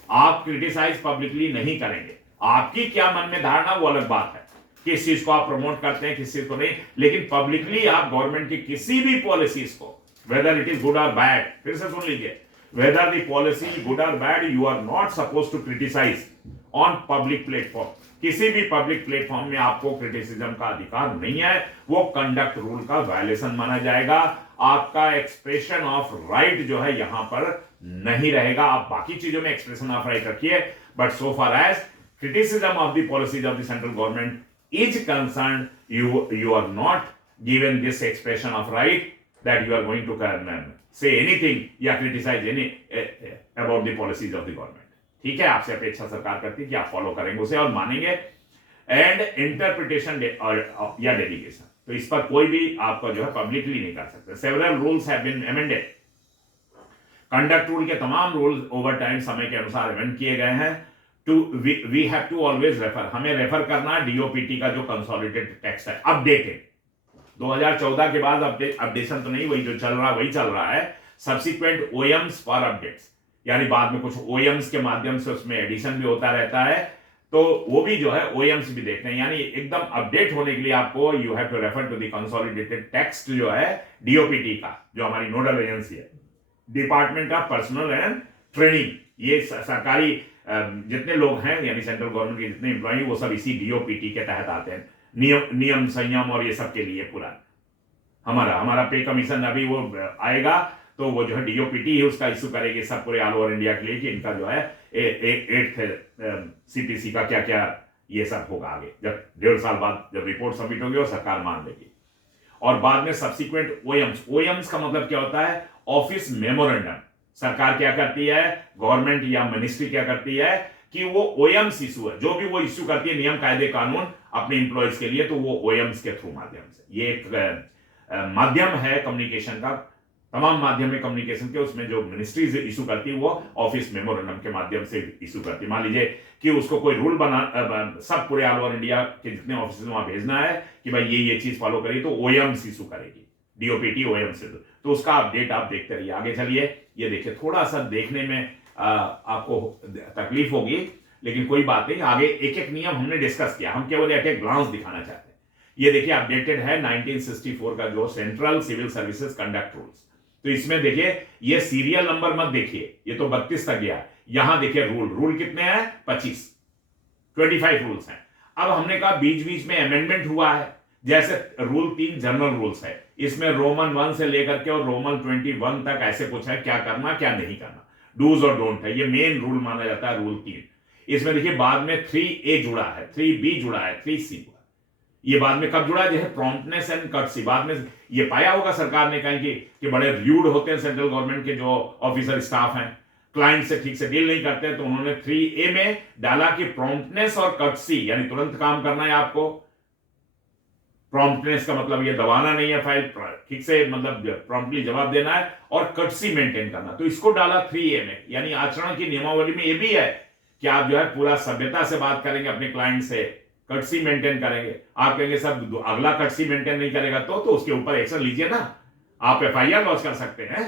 आप क्रिटिसाइज पब्लिकली नहीं करेंगे, आपकी क्या मन में धारणा वो अलग बात है, किस चीज को आप प्रमोट करते हैं किस चीज को नहीं, लेकिन पब्लिकली आप गवर्नमेंट की किसी भी पॉलिसीज को, वेदर इट इज गुड और बैड, फिर से सुन लीजिए, वेदर द पॉलिसी गुड और bad, you are not suppose to criticise on public platform. किसी भी पब्लिक प्लेटफॉर्म में आपको क्रिटिसिज्म का अधिकार नहीं है, वो कंडक्ट रूल का वायलेशन माना जाएगा। आपका एक्सप्रेशन ऑफ राइट जो है यहां पर नहीं रहेगा। आप बाकी चीजों में एक्सप्रेशन ऑफ राइट रखिए, but so far as criticism of the policies of the central government is concerned, you are not given this expression of right that you are going to say anything या criticize any about the policies of the government। ठीक है, आपसे अपेक्षा सरकार करती है कि आप फॉलो करेंगे उसे और मानेंगे। एंड इंटरप्रिटेशन या डेलीगेशन, तो इस पर कोई भी आपका जो है पब्लिकली नहीं कर सकते। Several rules have been amended, conduct rule के तमाम रूल्स ओवर टाइम समय के अनुसार अमेंड किए गए हैं। we have to always refer, हमें रेफर करना है डीओपीटी का जो कंसोलिडेटेड टेक्स्ट है, अपडेटेड 2014 के बाद अपडेशन तो नहीं, वही जो चल रहा वही चल रहा है। सब्सिक्वेंट ओएम्स फॉर अपडेट्स, यानी बाद में कुछ ओएम्स के माध्यम से उसमें एडिशन भी होता रहता है, तो वो भी जो है ओएम्स भी देखते हैं, यानी एकदम अपडेट होने के लिए आपको you have to refer to the consolidated text जो है डीओपीटी का, जो हमारी नोडल एजेंसी है, department of personnel and training. ये सरकारी जितने लोग हैं यानी सेंट्रल गवर्नमेंट के जितने एम्प्लॉय वो सब इसी डीओपीटी के तहत आते हैं। नियम संयम और ये सब के लिए पूरा हमारा पे कमीशन अभी वो आएगा, तो वो जो है डीओपीटी ही उसका इशू करेगी सब पूरे ऑल ओवर इंडिया के लिए कि इनका जो है 8th सीपीसी का क्या क्या ये सब होगा आगे, जब 1.5 साल बाद जब रिपोर्ट सबमिट होगी और सरकार मान लेगी। और बाद में सब्सिक्वेंट ओएम्स का मतलब क्या होता है, ऑफिस मेमोरेंडम। सरकार क्या करती है, गवर्नमेंट या मिनिस्ट्री क्या करती है कि वो ओएम्स इशू है, जो भी वो इशू करती है नियम कायदे कानून अपने इंप्लॉयज के लिए, तो वो ओएम्स के थ्रू माध्यम से, ये एक माध्यम है कम्युनिकेशन का तमाम माध्यम में कम्युनिकेशन के, उसमें जो मिनिस्ट्रीज इशू करती है वो ऑफिस मेमोरेंडम के माध्यम से इशू करती है। मान लीजिए कि उसको कोई रूल सब पूरे ऑल ओवर इंडिया के जितने ऑफिस वहां भेजना है कि भाई ये चीज फॉलो करिए, तो ओएम्स इशू करेगी, डीओपीटी ओएम से। तो उसका अपडेट आप देखते रहिए। आगे चलिए, ये देखिए, थोड़ा सा देखने में आपको तकलीफ होगी, लेकिन कोई बात नहीं। आगे एक एक नियम हमने डिस्कस किया, हम केवल एक एक ग्लांस दिखाना चाहते हैं। ये देखिए, अपडेटेड है 1964 का जो central civil services conduct rules. तो इसमें देखिए, ये सीरियल नंबर मत देखिए, ये तो 32 तक गया। यहां देखिए रूल कितने हैं, 25 रूल्स हैं। अब हमने कहा बीच बीच में अमेंडमेंट हुआ है, जैसे रूल 3 जनरल रूल्स है, इसमें रोमन 1 से लेकर के और रोमन 21 तक ऐसे कुछ है, क्या करना क्या नहीं करना, डूज और डोंट है। ये मेन रूल माना जाता है, रूल 3। इसमें देखिए बाद में 3A जुड़ा है, 3B जुड़ा है, 3C जुड़ा है। ये बाद में कब जुड़ा, जैसे प्रॉम्प्टनेस एंड कर्टसी। बाद में ये पाया होगा सरकार ने कहीं कि बड़े र्यूड होते हैं सेंट्रल गवर्नमेंट के जो ऑफिसर स्टाफ हैं, क्लाइंट से ठीक से डील नहीं करते हैं, तो उन्होंने 3A में डाला कि प्रॉम्प्टनेस और कर्टसी, यानी तुरंत काम करना है आपको। प्रॉम्प्टनेस का मतलब ये दबाना नहीं है फाइल, ठीक से मतलब प्रॉम्प्टली जवाब देना है, और कर्टसी मेंटेन करना। तो इसको डाला 3A में, यानी आचरण की नियमावली में ये भी है कि आप जो है पूरा सभ्यता से बात करेंगे अपने क्लाइंट से, कर्टसी मेंटेन करेंगे। आप कहेंगे सब अगला कर्टसी मेंटेन नहीं करेगा तो उसके ऊपर एक्शन लीजिए ना, आप FIR लॉन्च कर सकते हैं,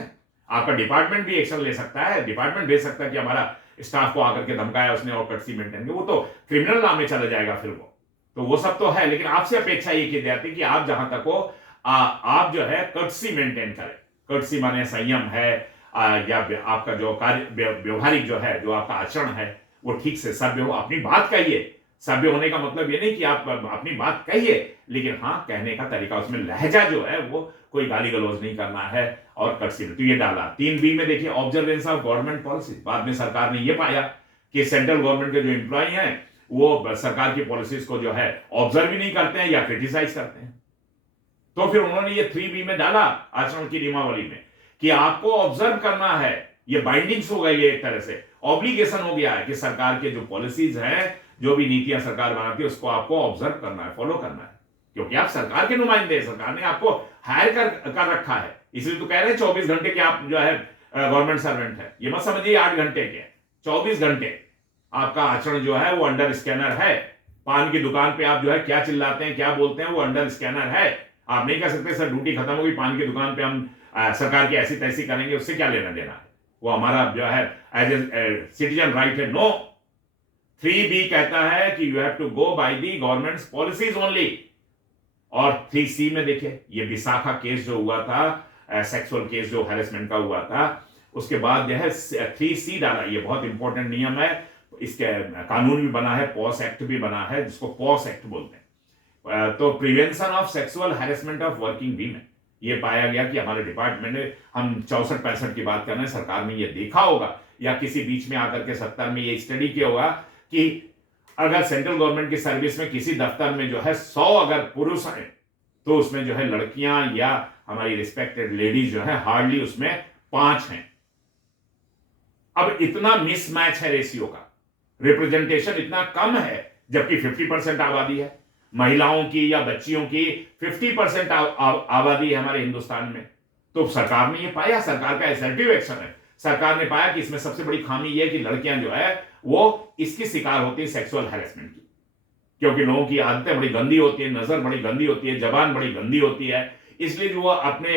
आपका डिपार्टमेंट भी एक्शन ले सकता है, डिपार्टमेंट भेज सकता है कि हमारा स्टाफ को आकर के धमकाया उसने और कर्टसी मेंटेन, वो तो क्रिमिनल लॉ में चला जाएगा फिर वो सब तो है। लेकिन आपसे अपेक्षा ये की जाती है कि आप जहां तक हो आप जो है कर्टसी मेंटेन करें। कर्टसी माने संयम है, या आपका जो कार्य व्यवहारिक जो है, जो आपका आचरण है वो ठीक से सभ्य हो, अपनी बात कहिए। सभ्य होने का मतलब ये नहीं कि आप अपनी बात कहिए, लेकिन हाँ कहने का तरीका, उसमें लहजा जो है वो कोई गाली गलौज नहीं करना है, और कर्टसी। तो ये डाला 3B में देखिए, ऑब्जर्वेंस ऑफ गवर्नमेंट पॉलिसी। बाद में सरकार ने ये पाया कि सेंट्रल गवर्नमेंट के जो एम्प्लॉय हैं वो सरकार की पॉलिसीज को जो है ऑब्जर्व भी नहीं करते हैं या क्रिटिसाइज करते हैं। तो फिर उन्होंने ये 3B में डाला आचरण की नियमावली में कि आपको ऑब्जर्व करना है। ये बाइंडिंग्स हो गई है, एक तरह से ऑब्लिगेशन हो गया है कि सरकार के जो पॉलिसीज हैं, जो भी नीतियां सरकार बनाती है, उसको आपको ऑब्जर्व करना है, फॉलो करना है, क्योंकि आप सरकार के नुमाइंदे हैं, सरकार ने आपको हायर कर रखा है। इसलिए तो कह रहे हैं 24 घंटे के आप जो है गवर्नमेंट सर्वेंट है। ये मत समझिए 8 घंटे के, 24 घंटे आपका आचरण जो है वो अंडर स्कैनर है। पान की दुकान पे आप जो है क्या चिल्लाते हैं, क्या बोलते हैं, वो अंडर स्कैनर है। आप नहीं कह सकते सर ड्यूटी खत्म हो गई, पान की दुकान पे हम सरकार की ऐसी तैसी करेंगे, उससे क्या लेना देना है, वो हमारा जो है एज ए सिटीजन राइट है। नो, 3B कहता है कि you have to go by the government's policies only. और 3C में देखिए, ये विशाखा केस जो हुआ था, सेक्सुअल केस जो हैरेसमेंट का हुआ था, उसके बाद जो है 3C डाला। ये बहुत इंपॉर्टेंट नियम है, इसके कानून भी बना है, पॉस एक्ट भी बना है, जिसको पॉस एक्ट बोलते हैं। तो prevention of sexual harassment of working women, ये पाया गया कि हमारे डिपार्टमेंट ने, हम 64-65 की बात कर रहे हैं, सरकार ने ये देखा होगा या किसी बीच में आकर के 70 में ये स्टडी किया होगा कि अगर सेंट्रल गवर्नमेंट की सर्विस में किसी दफ्तर में जो है 100 अगर पुरुष हैं, तो उसमें जो है लड़कियां या हमारी रिस्पेक्टेड लेडीज जो है हार्डली उसमें 5 हैं। अब इतना मिसमैच है रेशियो का, रिप्रेजेंटेशन इतना कम है, जबकि 50% आबादी है महिलाओं की या बच्चियों की, 50% आबादी है हमारे हिंदुस्तान में। तो सरकार ने ये पाया, सरकार का असर्टिव एक्शन है, सरकार ने पाया कि इसमें सबसे बड़ी खामी यह है कि लड़कियां जो है वो इसकी शिकार होती है सेक्सुअल हैरेसमेंट की, क्योंकि लोगों की आदतें बड़ी गंदी होती है, नजर बड़ी गंदी होती है, जबान बड़ी गंदी होती है, इसलिए जो वो अपने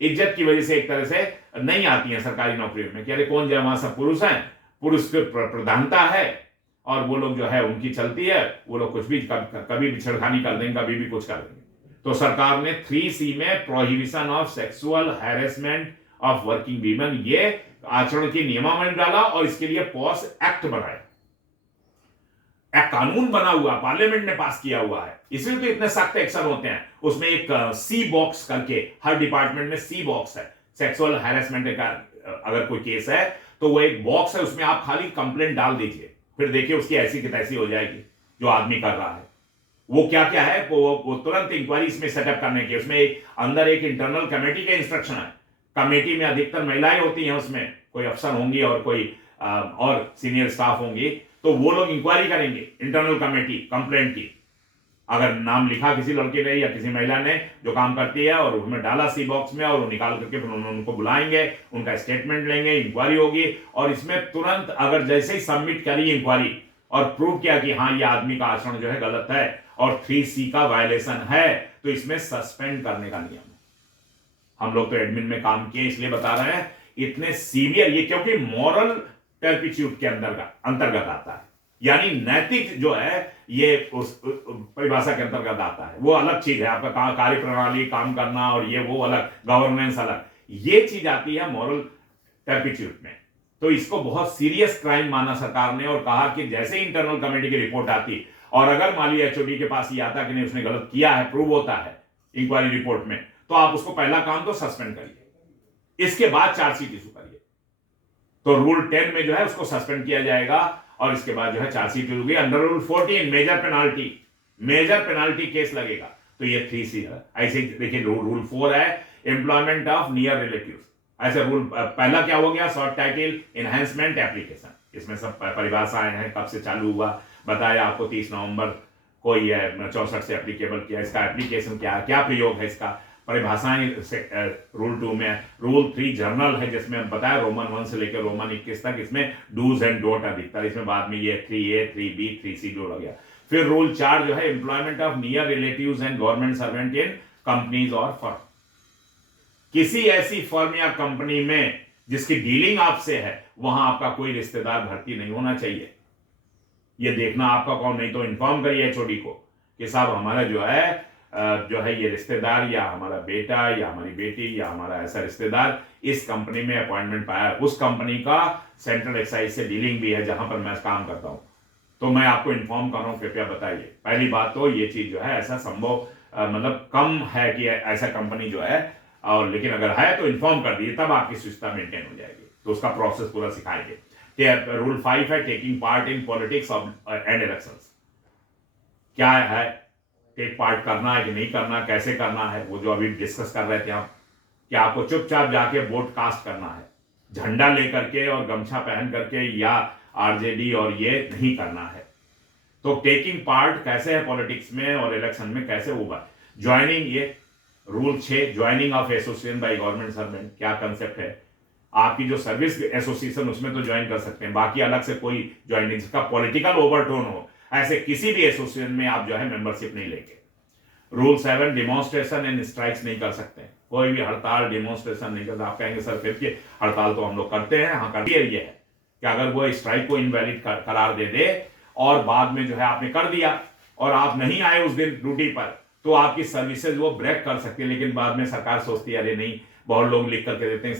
इज्जत की वजह से एक तरह से नहीं आती है सरकारी नौकरियों में कि अरे कौन जाए, वहां सब पुरुष हैं, पुरुष की प्रधानता है, और वो लोग जो है उनकी चलती है, वो लोग कुछ भी कभी भी छेड़खानी कर देंगे, कभी भी कुछ कर देंगे। तो सरकार ने 3C में prohibition of sexual harassment of working women ये आचरण की नियमावली डाला, और इसके लिए पॉस एक्ट बनाया। एक कानून बना हुआ, पार्लियामेंट ने पास किया हुआ है, इसलिए तो इतने सख्त एक्शन होते हैं। उसमें एक C बॉक्स करके, हर डिपार्टमेंट में C बॉक्स है। सेक्सुअल हैरेसमेंट का अगर कोई केस है तो वो एक बॉक्स है, उसमें आप खाली कंप्लेंट डाल दीजिए, फिर देखिए उसकी ऐसी की तैसी हो जाएगी जो आदमी कर रहा है। वो क्या क्या है, वो तुरंत इंक्वायरी इसमें सेटअप करने की, उसमें अंदर एक इंटरनल कमेटी के इंस्ट्रक्शन है। कमेटी में अधिकतर महिलाएं होती हैं, उसमें कोई अफसर होंगी और कोई और सीनियर स्टाफ होंगी, तो वो लोग इंक्वायरी करेंगे, इंटरनल कमेटी कंप्लेंट की। अगर नाम लिखा किसी लड़के ने या किसी महिला ने जो काम करती है और उसमें डाला सी बॉक्स में और वो निकाल करके फिर उनको बुलाएंगे, उनका स्टेटमेंट लेंगे, इंक्वायरी होगी और इसमें तुरंत अगर जैसे ही सबमिट करी इंक्वायरी और प्रूव किया कि हाँ ये आदमी का आचरण जो है गलत है और 3C का वायलेशन है, तो इसमें सस्पेंड करने का नियम है। हम लोग तो एडमिन में काम किए इसलिए बता रहे हैं, इतने सीवियर ये, क्योंकि मॉरल टर्पिट्यूड के अंतर्गत आता है, यानी नैतिक जो है ये उस परिभाषा के अंतर्गत आता है। वो अलग चीज है, आपका कार्य प्रणाली, काम करना और ये वो अलग, गवर्नेंस अलग, ये चीज आती है मॉरल टर्पिट्यूड में। तो इसको बहुत सीरियस क्राइम माना सरकार ने और कहा कि जैसे ही इंटरनल कमेटी की रिपोर्ट आती और अगर मान लीजिए एचओडी के पास ये आता कि नहीं उसने गलत किया है, प्रूव होता है इंक्वायरी रिपोर्ट में, तो आप उसको पहला काम तो सस्पेंड करिए, इसके बाद चार्जशीट इशू करिए। तो रूल 10 में जो है उसको सस्पेंड किया जाएगा और इसके बाद जो है चार्जशीट होगी। Under rule 14 major penalty case लगेगा, तो ये 3C है। ऐसे देखिए रूल 4 है एम्प्लॉयमेंट ऑफ नियर रिलेटिव्स। ऐसे रूल पहला क्या हो गया, शॉर्ट टाइटल एनहांसमेंट एप्लीकेशन, इसमें सब परिभाषाएं हैं, कब से चालू हुआ बताया आपको, 30 नवंबर को ये 64 से एप्लीकेबल किया। इसका एप्लीकेशन क्या प्रयोग है, इसका परिभाषाएं रूल 2 में। रूल 3 जर्नल है जिसमें बताया रोमन 1 से लेकर रोमन 21 तक, इसमें डूज एंड डोंट अधिकतर, इसमें बाद में ये 3A 3B 3C जोड़ा गया। फिर रूल 4 जो है employment of near relatives and government servant in companies और फर्म। किसी ऐसी फर्म या कंपनी में जिसकी डीलिंग आपसे है वहां आपका कोई रिश्तेदार भर्ती नहीं होना चाहिए। ये देखना आपका कौन, नहीं तो इन्फॉर्म करिए एचओडी को कि साहब हमारा जो है ये रिश्तेदार या हमारा बेटा या हमारी बेटी या हमारा ऐसा रिश्तेदार इस कंपनी में अपॉइंटमेंट पाया, उस कंपनी का सेंट्रल एक्साइज से डीलिंग भी है जहां पर मैं काम करता हूं, तो मैं आपको इन्फॉर्म कर रहा हूं, कृपया बताइए। पहली बात तो ये चीज जो है ऐसा संभव मतलब कम है कि ऐसा कंपनी जो है, और लेकिन अगर है तो इन्फॉर्म कर दीजिए, तब आपकी सुचिता मेंटेन हो जाएगी। तो उसका प्रोसेस पूरा सिखाएंगे। रूल 5 है taking part in politics and elections. क्या है, टेक पार्ट करना है कि नहीं करना, कैसे करना है, वो जो अभी डिस्कस कर रहे थे हम, कि आपको चुपचाप जाके वोट कास्ट करना है, झंडा लेकर के और गमछा पहन करके या आरजेडी और ये नहीं करना है। तो टेकिंग पार्ट कैसे है पॉलिटिक्स में और इलेक्शन में कैसे होगा। ज्वाइनिंग, ये rule 6 joining of association by government servant, क्या कंसेप्ट है, आपकी जो सर्विस एसोसिएशन उसमें तो ज्वाइन कर सकते हैं, बाकी अलग से कोई ज्वाइनिंग जिसका पॉलिटिकल ओवरटोन हो, ऐसे किसी भी एसोसिएशन में आप जो है मेंबरशिप नहीं लेंगे। रूल 7 डिमॉन्स्ट्रेशन एंड स्ट्राइक्स नहीं कर सकते, कोई भी हड़ताल डिमॉन्स्ट्रेशन नहीं करता। आप कहेंगे सर फिर कि हड़ताल तो हम लोग करते हैं, हाँ करते हैं। ये है कि अगर वो स्ट्राइक को इनवैलिड करार दे दे और बाद में जो है आपने कर दिया और आप नहीं आए उस दिन ड्यूटी पर, तो आपकी सर्विसेज वो ब्रेक कर सकती है। लेकिन बाद में सरकार सोचती है अरे नहीं, बहुत लोग लिख करके देते हैं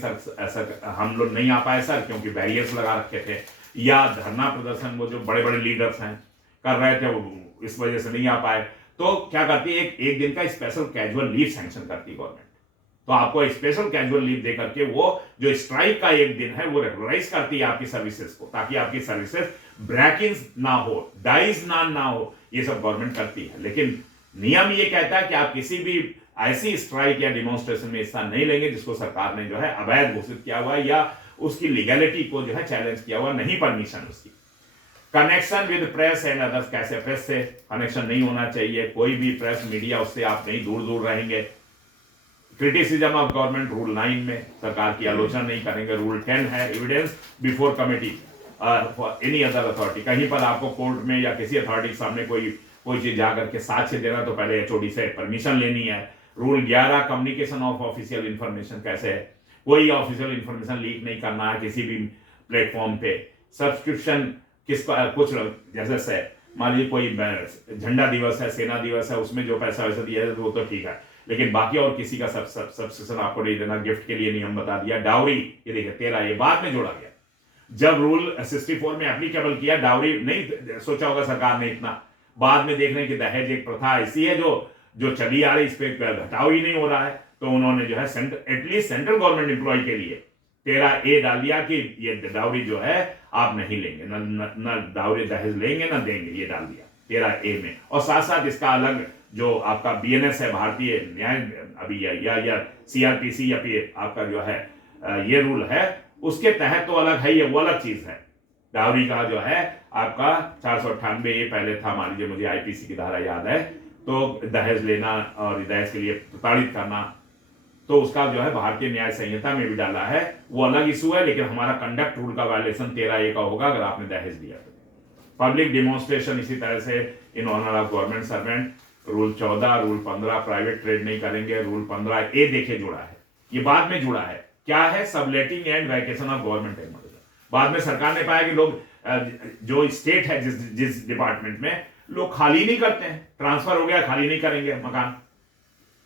सर हम लोग नहीं आ पाए सर क्योंकि बैरियर्स लगा रखे थे, या धरना प्रदर्शन वो जो बड़े बड़े लीडर्स हैं कर रहे थे वो इस वजह से नहीं आ पाए। तो क्या करती है, एक दिन का स्पेशल कैजुअल लीव सैंक्शन करती है गवर्नमेंट। तो आपको स्पेशल कैजुअल लीव दे करके वो जो स्ट्राइक का एक दिन है वो रेगुलराइज करती है आपकी सर्विसेज को, ताकि आपकी सर्विसेज ब्रेकिंग ना हो, डाइज ना हो, ये सब गवर्नमेंट करती है। लेकिन नियम ये कहता है कि आप किसी भी ऐसी स्ट्राइक या डिमॉन्स्ट्रेशन में हिस्सा नहीं लेंगे जिसको सरकार ने जो है अवैध घोषित किया हुआ या उसकी लीगैलिटी को जो है चैलेंज किया हुआ, नहीं परमिशन उसकी। Connection with press and others, कैसे प्रेस से कनेक्शन नहीं होना चाहिए, कोई भी प्रेस मीडिया उससे आप नहीं, दूर दूर रहेंगे। क्रिटिसिज्म ऑफ गवर्नमेंट रूल 9 में सरकार की आलोचना नहीं करेंगे। रूल 10 है evidence before committee for any other authority, कहीं पर आपको कोर्ट में या किसी अथॉरिटी के सामने कोई चीज जाकर के साक्ष्य देना तो पहले एचओडी से परमिशन लेनी है। Rule 11 communication of official information, कैसे है, कोई ऑफिशियल इंफॉर्मेशन लीक नहीं करना है किसी भी प्लेटफॉर्म पे। सब्सक्रिप्शन कुछ जैसे मान लीजिए कोई झंडा दिवस है, सेना दिवस है, उसमें जो पैसा वैसा दिया है वो तो ठीक है, लेकिन बाकी और किसी का सब्सक्रिप्शन आपको नहीं देना। गिफ्ट के लिए नियम बता दिया। डाउरी, ये देखिए 13 ये बाद में जोड़ा गया। जब रूल 64 में एप्लीकेबल किया, डाउरी नहीं सोचा होगा सरकार ने इतना, बाद में देख रहे हैं कि दहेज एक प्रथा ऐसी है जो चली आ रही, इस पर घटाव ही नहीं हो रहा है, तो उन्होंने जो है एटलीस्ट सेंट्रल गवर्नमेंट एम्प्लॉय के लिए 13A डाल दिया कि ये डाउरी जो है आप नहीं लेंगे, न डाउरी दहेज लेंगे न देंगे, ये डाल दिया 13A में। और साथ साथ इसका अलग जो आपका BNS है, भारतीय न्याय अभी या CRPC या फिर आपका जो है ये रूल है, उसके तहत तो अलग है, ये वो अलग चीज है। डाउरी का जो है आपका 498 ये पहले था, मान लीजिए मुझे IPC की धारा याद है, तो दहेज लेना और दहेज के लिए प्रताड़ित करना, तो उसका जो है भारतीय न्याय संहिता में भी डाला है, वो अलग इशू है। लेकिन हमारा कंडक्ट रूल का वायलेशन 13A का होगा अगर आपने दहेज दिया तो। पब्लिक डिमॉन्स्ट्रेशन, इसी तरह से in honour of government servant, rule 14, rule 15 private trade नहीं करेंगे, रूल 15A देखिए जुड़ा है, ये बाद में जुड़ा है। क्या है? Subletting and vacation of government employees. बाद में सरकार ने पाया कि लोग जो स्टेट है जिस डिपार्टमेंट में, लोग खाली नहीं करते हैं, ट्रांसफर हो गया खाली नहीं करेंगे मकान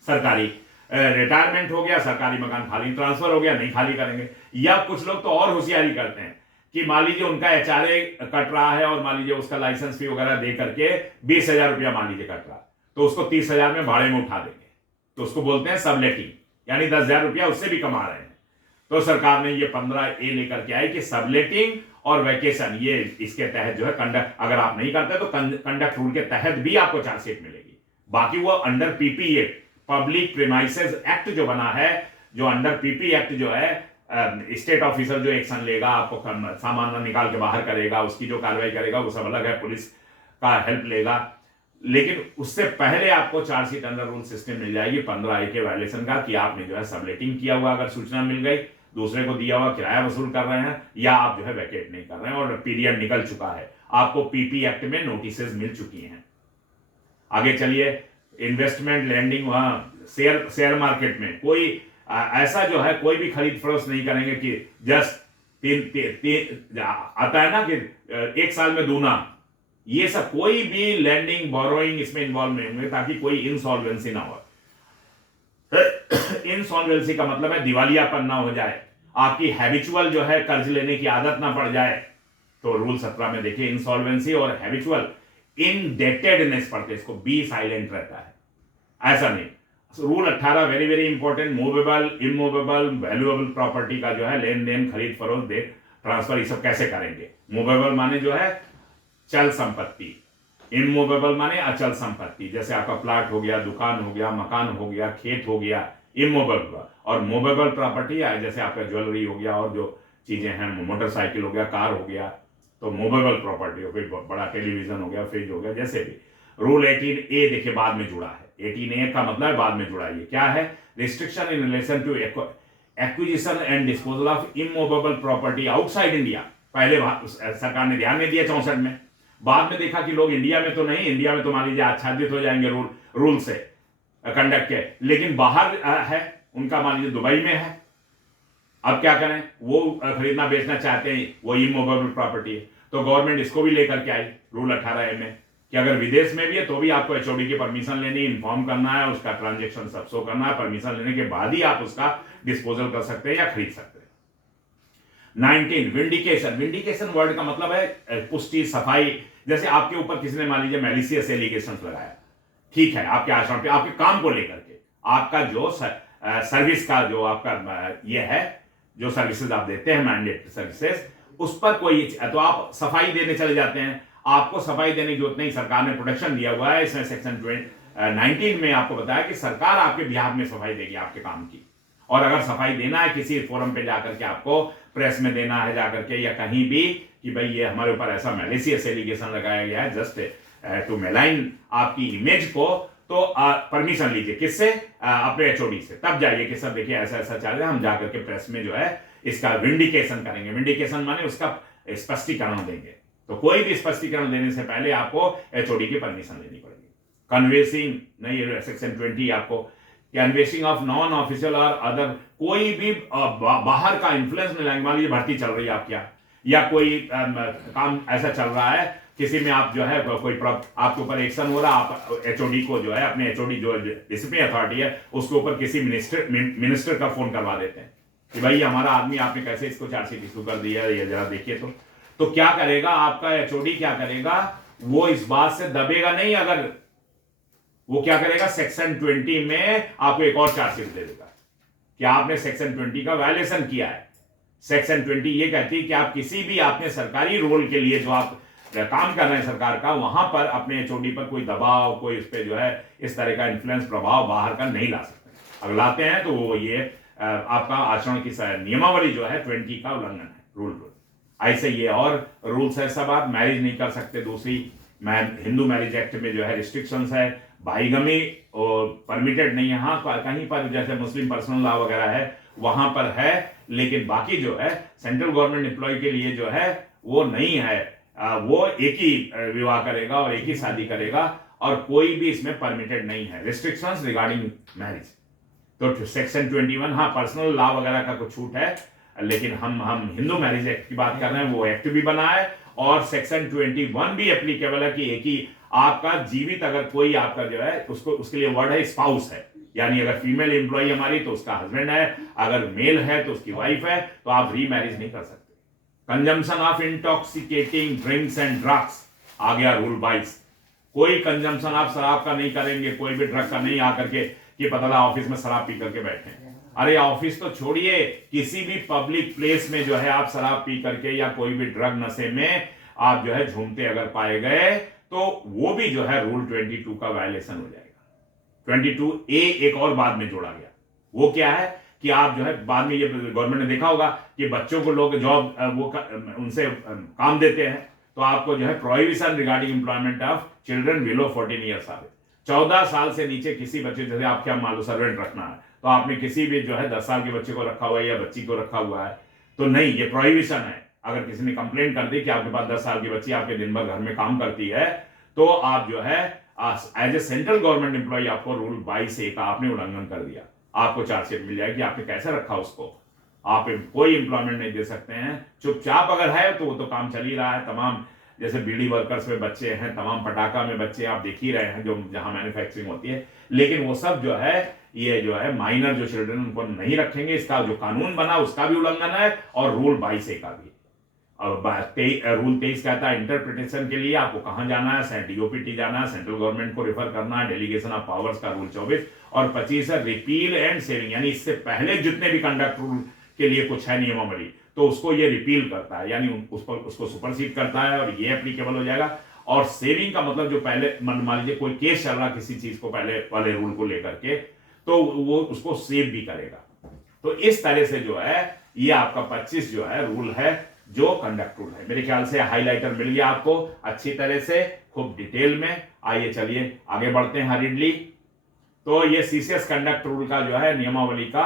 सरकारी, रिटायरमेंट हो गया सरकारी मकान खाली, ट्रांसफर हो गया नहीं खाली करेंगे। या कुछ लोग तो और होशियारी करते हैं कि मान लीजिए उनका HRA कट रहा है और मान लीजिए उसका लाइसेंस फी वगैरह दे करके 20,000 रुपया मान लीजिए कट रहा, तो उसको 30,000 में भाड़े में उठा देंगे, तो उसको बोलते हैं सबलेटिंग, यानी 10,000 रुपया उससे भी कमा रहे हैं। तो सरकार ने ये 15A लेकर के आई कि सबलेटिंग और वैकेशन, ये इसके तहत जो है कंडक्ट, अगर आप नहीं करते तो कंडक्ट रूल के तहत भी आपको चार्जशीट मिलेगी। बाकी वो under PPA, public premises act जो बना है, जो अंडर PP एक्ट जो है, स्टेट ऑफिसर जो एक्शन लेगा, आपको सामान निकाल के बाहर करेगा, उसकी जो कार्रवाई करेगा वो सब अलग है, पुलिस का हेल्प लेगा। लेकिन उससे पहले आपको चार्जशीट अंडर रूल सिस्टम मिल जाएगी 15A के वायलेशन का, कि आपने जो है सबलेटिंग किया हुआ, अगर सूचना मिल गई, दूसरे को दिया हुआ किराया वसूल कर रहे हैं, या आप जो है वैकेट नहीं कर रहे हैं और पीरियड निकल चुका है, आपको PP एक्ट में नोटिसेस मिल चुकी हैं। आगे चलिए, इन्वेस्टमेंट लैंडिंग, वहां शेयर मार्केट में कोई ऐसा जो है कोई भी खरीद फरोख्त नहीं करेंगे कि जस्ट तीन आता है ना कि एक साल में दूना, ये सब कोई भी लैंडिंग बोरोइंग इसमें इन्वॉल्व नहीं होंगे, ताकि कोई इनसॉल्वेंसी ना हो। इनसॉल्वेंसी का मतलब है दिवालियापन ना हो जाए, आपकी हैबिचुअल जो है कर्ज लेने की आदत ना पड़ जाए। तो रूल 17 में देखिए, इंसॉल्वेंसी और हैबिचुअल इनडेटेडनेस पढ़ते, इसको बी साइलेंट रहता है, ऐसा नहीं। Rule 18 very very important, movable, immovable, valuable property का जो है लेन देन, खरीद फरोख्त, दे ट्रांसफर, ये सब कैसे करेंगे। मूवेबल माने जो है चल संपत्ति, इमूवेबल माने अचल संपत्ति, जैसे आपका प्लाट हो गया, दुकान हो गया, मकान हो गया, खेत हो गया, इमूवेबल। और मूवेबल प्रॉपर्टी है जैसे आपका ज्वेलरी हो गया और जो चीजें हैं, मोटरसाइकिल हो गया, कार हो गया, तो मूवेबल प्रॉपर्टी हो गई, बड़ा टेलीविजन हो गया, फ्रिज हो गया, जैसे भी। रूल 18A देखिए बाद में जुड़ा है, 18A का मतलब है बाद में जुड़ा है। क्या है? Restriction in relation to acquisition and disposal of immovable property outside India. पहले सरकार ने ध्यान नहीं दिया 64 में, बाद में देखा कि लोग इंडिया में तो नहीं, इंडिया में तो मान लीजिए आच्छादित हो जाएंगे रूल से कंडक्ट के, लेकिन बाहर है उनका, मान लीजिए दुबई में है, अब क्या करें, वो खरीदना बेचना चाहते हैं, वो इमूवेबल प्रॉपर्टी है, तो गवर्नमेंट इसको भी लेकर के आई रूल 18A में, कि अगर विदेश में भी है तो भी आपको HOD की परमिशन लेनी, इन्फॉर्म करना है, उसका ट्रांजेक्शन सब शो करना है, परमिशन लेने के बाद ही आप उसका डिस्पोजल कर सकते हैं या खरीद सकते हैं। 19 विंडिकेशन। विंडिकेशन वर्ड का मतलब है पुष्टि, सफाई। जैसे आपके ऊपर किसी ने मान लीजिए मैलिशियस एलिगेशंस लगाया, ठीक है, आपके आश्रम पे, आपके काम को लेकर के, आपका जो सर्विस का जो आपका ये है, जो सर्विसेज आप देते हैं, मैंडेट सर्विसेज, उस पर कोई, तो आप सफाई देने चले जाते हैं, आपको सफाई देने की जरूरत नहीं, सरकार ने प्रोटेक्शन दिया हुआ है। इसमें सेक्शन 19 में आपको बताया कि सरकार आपके बिहाफ में सफाई देगी आपके काम की। और अगर सफाई देना है किसी फोरम पे जाकर के, आपको प्रेस में देना है जाकर के या कहीं भी, कि भाई ये हमारे ऊपर ऐसा मैलिशियस एलिगेशन लगाया गया है जस्ट टू मेलाइन आपकी इमेज को, तो परमिशन लीजिए, किससे? अपने HOD से, तब जाइए कि सर देखिए ऐसा ऐसा चल रहा है, हम जाकर के प्रेस में जो है इसका विंडिकेशन करेंगे। विंडिकेशन माने उसका स्पष्टीकरण देंगे, तो कोई भी स्पष्टीकरण देने से पहले आपको HOD की परमिशन लेनी पड़ेगी। कन्वेसिंग नहीं, सेक्शन 20 आपको कन्वेसिंग ऑफ नॉन ऑफिशियल और अदर, कोई भी बाहर का इन्फ्लुएंस मिलाएंगे, मान लीजिए भर्ती चल रही है आपके यहाँ, या कोई काम ऐसा चल रहा है किसी में, आप जो है कोई आपके ऊपर एक्शन हो रहा, आप HOD को जो है, अपने HOD जो डिसिप्लिन अथॉरिटी है उसके ऊपर किसी मिनिस्टर का फोन करवा देते हैं कि भाई हमारा आदमी, आपने कैसे इसको चार्जशीट इशू कर दिया है, ये जरा देखिए। तो क्या करेगा आपका HOD, क्या करेगा वो, इस बात से दबेगा नहीं, अगर वो क्या करेगा, सेक्शन 20 में आपको एक और चार्जशीट दे देगा कि आपने सेक्शन 20 का वायलेशन किया है। सेक्शन 20 ये कहती है कि आप किसी भी आपने सरकारी रोल के लिए जो आप काम कर रहे हैं सरकार का, वहां पर अपने HOD पर कोई दबाव, कोई उस पर जो है इस तरह का इन्फ्लुएंस, प्रभाव बाहर का नहीं ला सकते। अगर लाते हैं तो वो ये आपका आचरण की नियमावली जो है 20 का उल्लंघन है, रूल। ऐसे ये और रूल्स है सब, आप मैरिज नहीं कर सकते। दूसरी, हिंदू मैरिज एक्ट में जो है रिस्ट्रिक्शंस है, भाईगमी परमिटेड नहीं है। हाँ, कहीं पर जैसे मुस्लिम पर्सनल लॉ वगैरह है वहां पर है, लेकिन बाकी जो है सेंट्रल गवर्नमेंट एम्प्लॉय के लिए जो है वो नहीं है। वो एक ही विवाह करेगा और एक ही शादी करेगा और कोई भी इसमें परमिटेड नहीं है। रिस्ट्रिक्शंस रिगार्डिंग मैरिज, तो सेक्शन 21, हाँ पर्सनल लॉ वगैरह का कुछ छूट है, लेकिन हम हिंदू मैरिज एक्ट की बात कर रहे हैं, वो एक्ट भी बना है और सेक्शन 21 भी एप्लीकेबल है कि एक ही आपका जीवित अगर कोई आपका जो है उसको उसके लिए वर्ड है स्पाउस है, यानी अगर फीमेल एम्प्लॉय हमारी तो उसका हस्बैंड है, अगर मेल है तो उसकी वाइफ है, तो आप रीमैरिज नहीं कर सकते। Consumption of intoxicating drinks and drugs आ गया रूल 22। कोई कंजम्पशन आप शराब का नहीं करेंगे, कोई भी ड्रग का नहीं आकर के कि पता लगा ऑफिस में शराब पी करके बैठे हैं। अरे ऑफिस तो छोड़िए, किसी भी पब्लिक प्लेस में जो है आप शराब पी करके या कोई भी ड्रग नशे में आप जो है झूमते अगर पाए गए तो वो भी जो है रूल 22 का वायलेशन हो जाएगा। 22A एक और बाद में जोड़ा गया, वो क्या है कि आप जो है बाद में ये गवर्नमेंट ने देखा होगा कि बच्चों को लोग जॉब उनसे काम देते हैं, तो आपको जो है prohibition regarding employment of children below 14 years आ गए। 14 साल से नीचे किसी बच्चे, जैसे आप क्या मान लो सर्वेंट रखना है, तो आपने किसी भी जो है 10 साल के बच्चे को रखा हुआ है या बच्ची को रखा हुआ है तो नहीं, ये प्रोहिबिशन है। अगर किसी ने कंप्लेंट कर दी कि आपके पास 10 साल की बच्ची आपके दिन भर घर में काम करती है, तो आप जो है as a central government employ आपको रूल 22A का आपने उल्लंघन कर दिया, आपको चार्जशीट मिल जाएगी। आपने कैसे रखा उसको, आप कोई एम्प्लॉयमेंट नहीं दे सकते हैं। चुपचाप अगर है तो वो तो काम चल ही रहा है। तमाम जैसे बीड़ी वर्कर्स में बच्चे हैं, तमाम पटाखा में बच्चे आप देख ही रहे हैं जो जहां मैन्युफैक्चरिंग होती है, लेकिन वो सब जो है ये जो है माइनर जो चिल्ड्रन उनको नहीं रखेंगे। इसका जो कानून बना उसका भी उल्लंघन है और रूल 22A का भी। और रूल 23 कहता है इंटरप्रिटेशन के लिए आपको कहां जाना है, डीओपीटी जाना है, सेंट्रल गवर्नमेंट को रेफर करना है, डेलीगेशन ऑफ पावर्स का रूल 24, और 25 है रिपील एंड सेविंग, यानी इससे पहले जितने भी कंडक्ट रूल के लिए कुछ है नियमावली तो उसको ये रिपील करता है, यानी उस पर उसको सुपरसीड करता है और ये एप्लीकेबल हो जाएगा। और सेविंग का मतलब जो पहले मान लीजिए कोई केस चल रहा किसी चीज को पहले वाले रूल को लेकर के, तो वो उसको सेव भी करेगा। तो इस तरह से जो है ये आपका 25 जो है रूल है जो कंडक्ट रूल है। मेरे ख्याल से हाइलाइटर मिल गया आपको अच्छी तरह से, खूब डिटेल में। आइए चलिए आगे बढ़ते हैं हरिडली। तो ये सीसीएस कंडक्ट रूल का जो है नियमावली का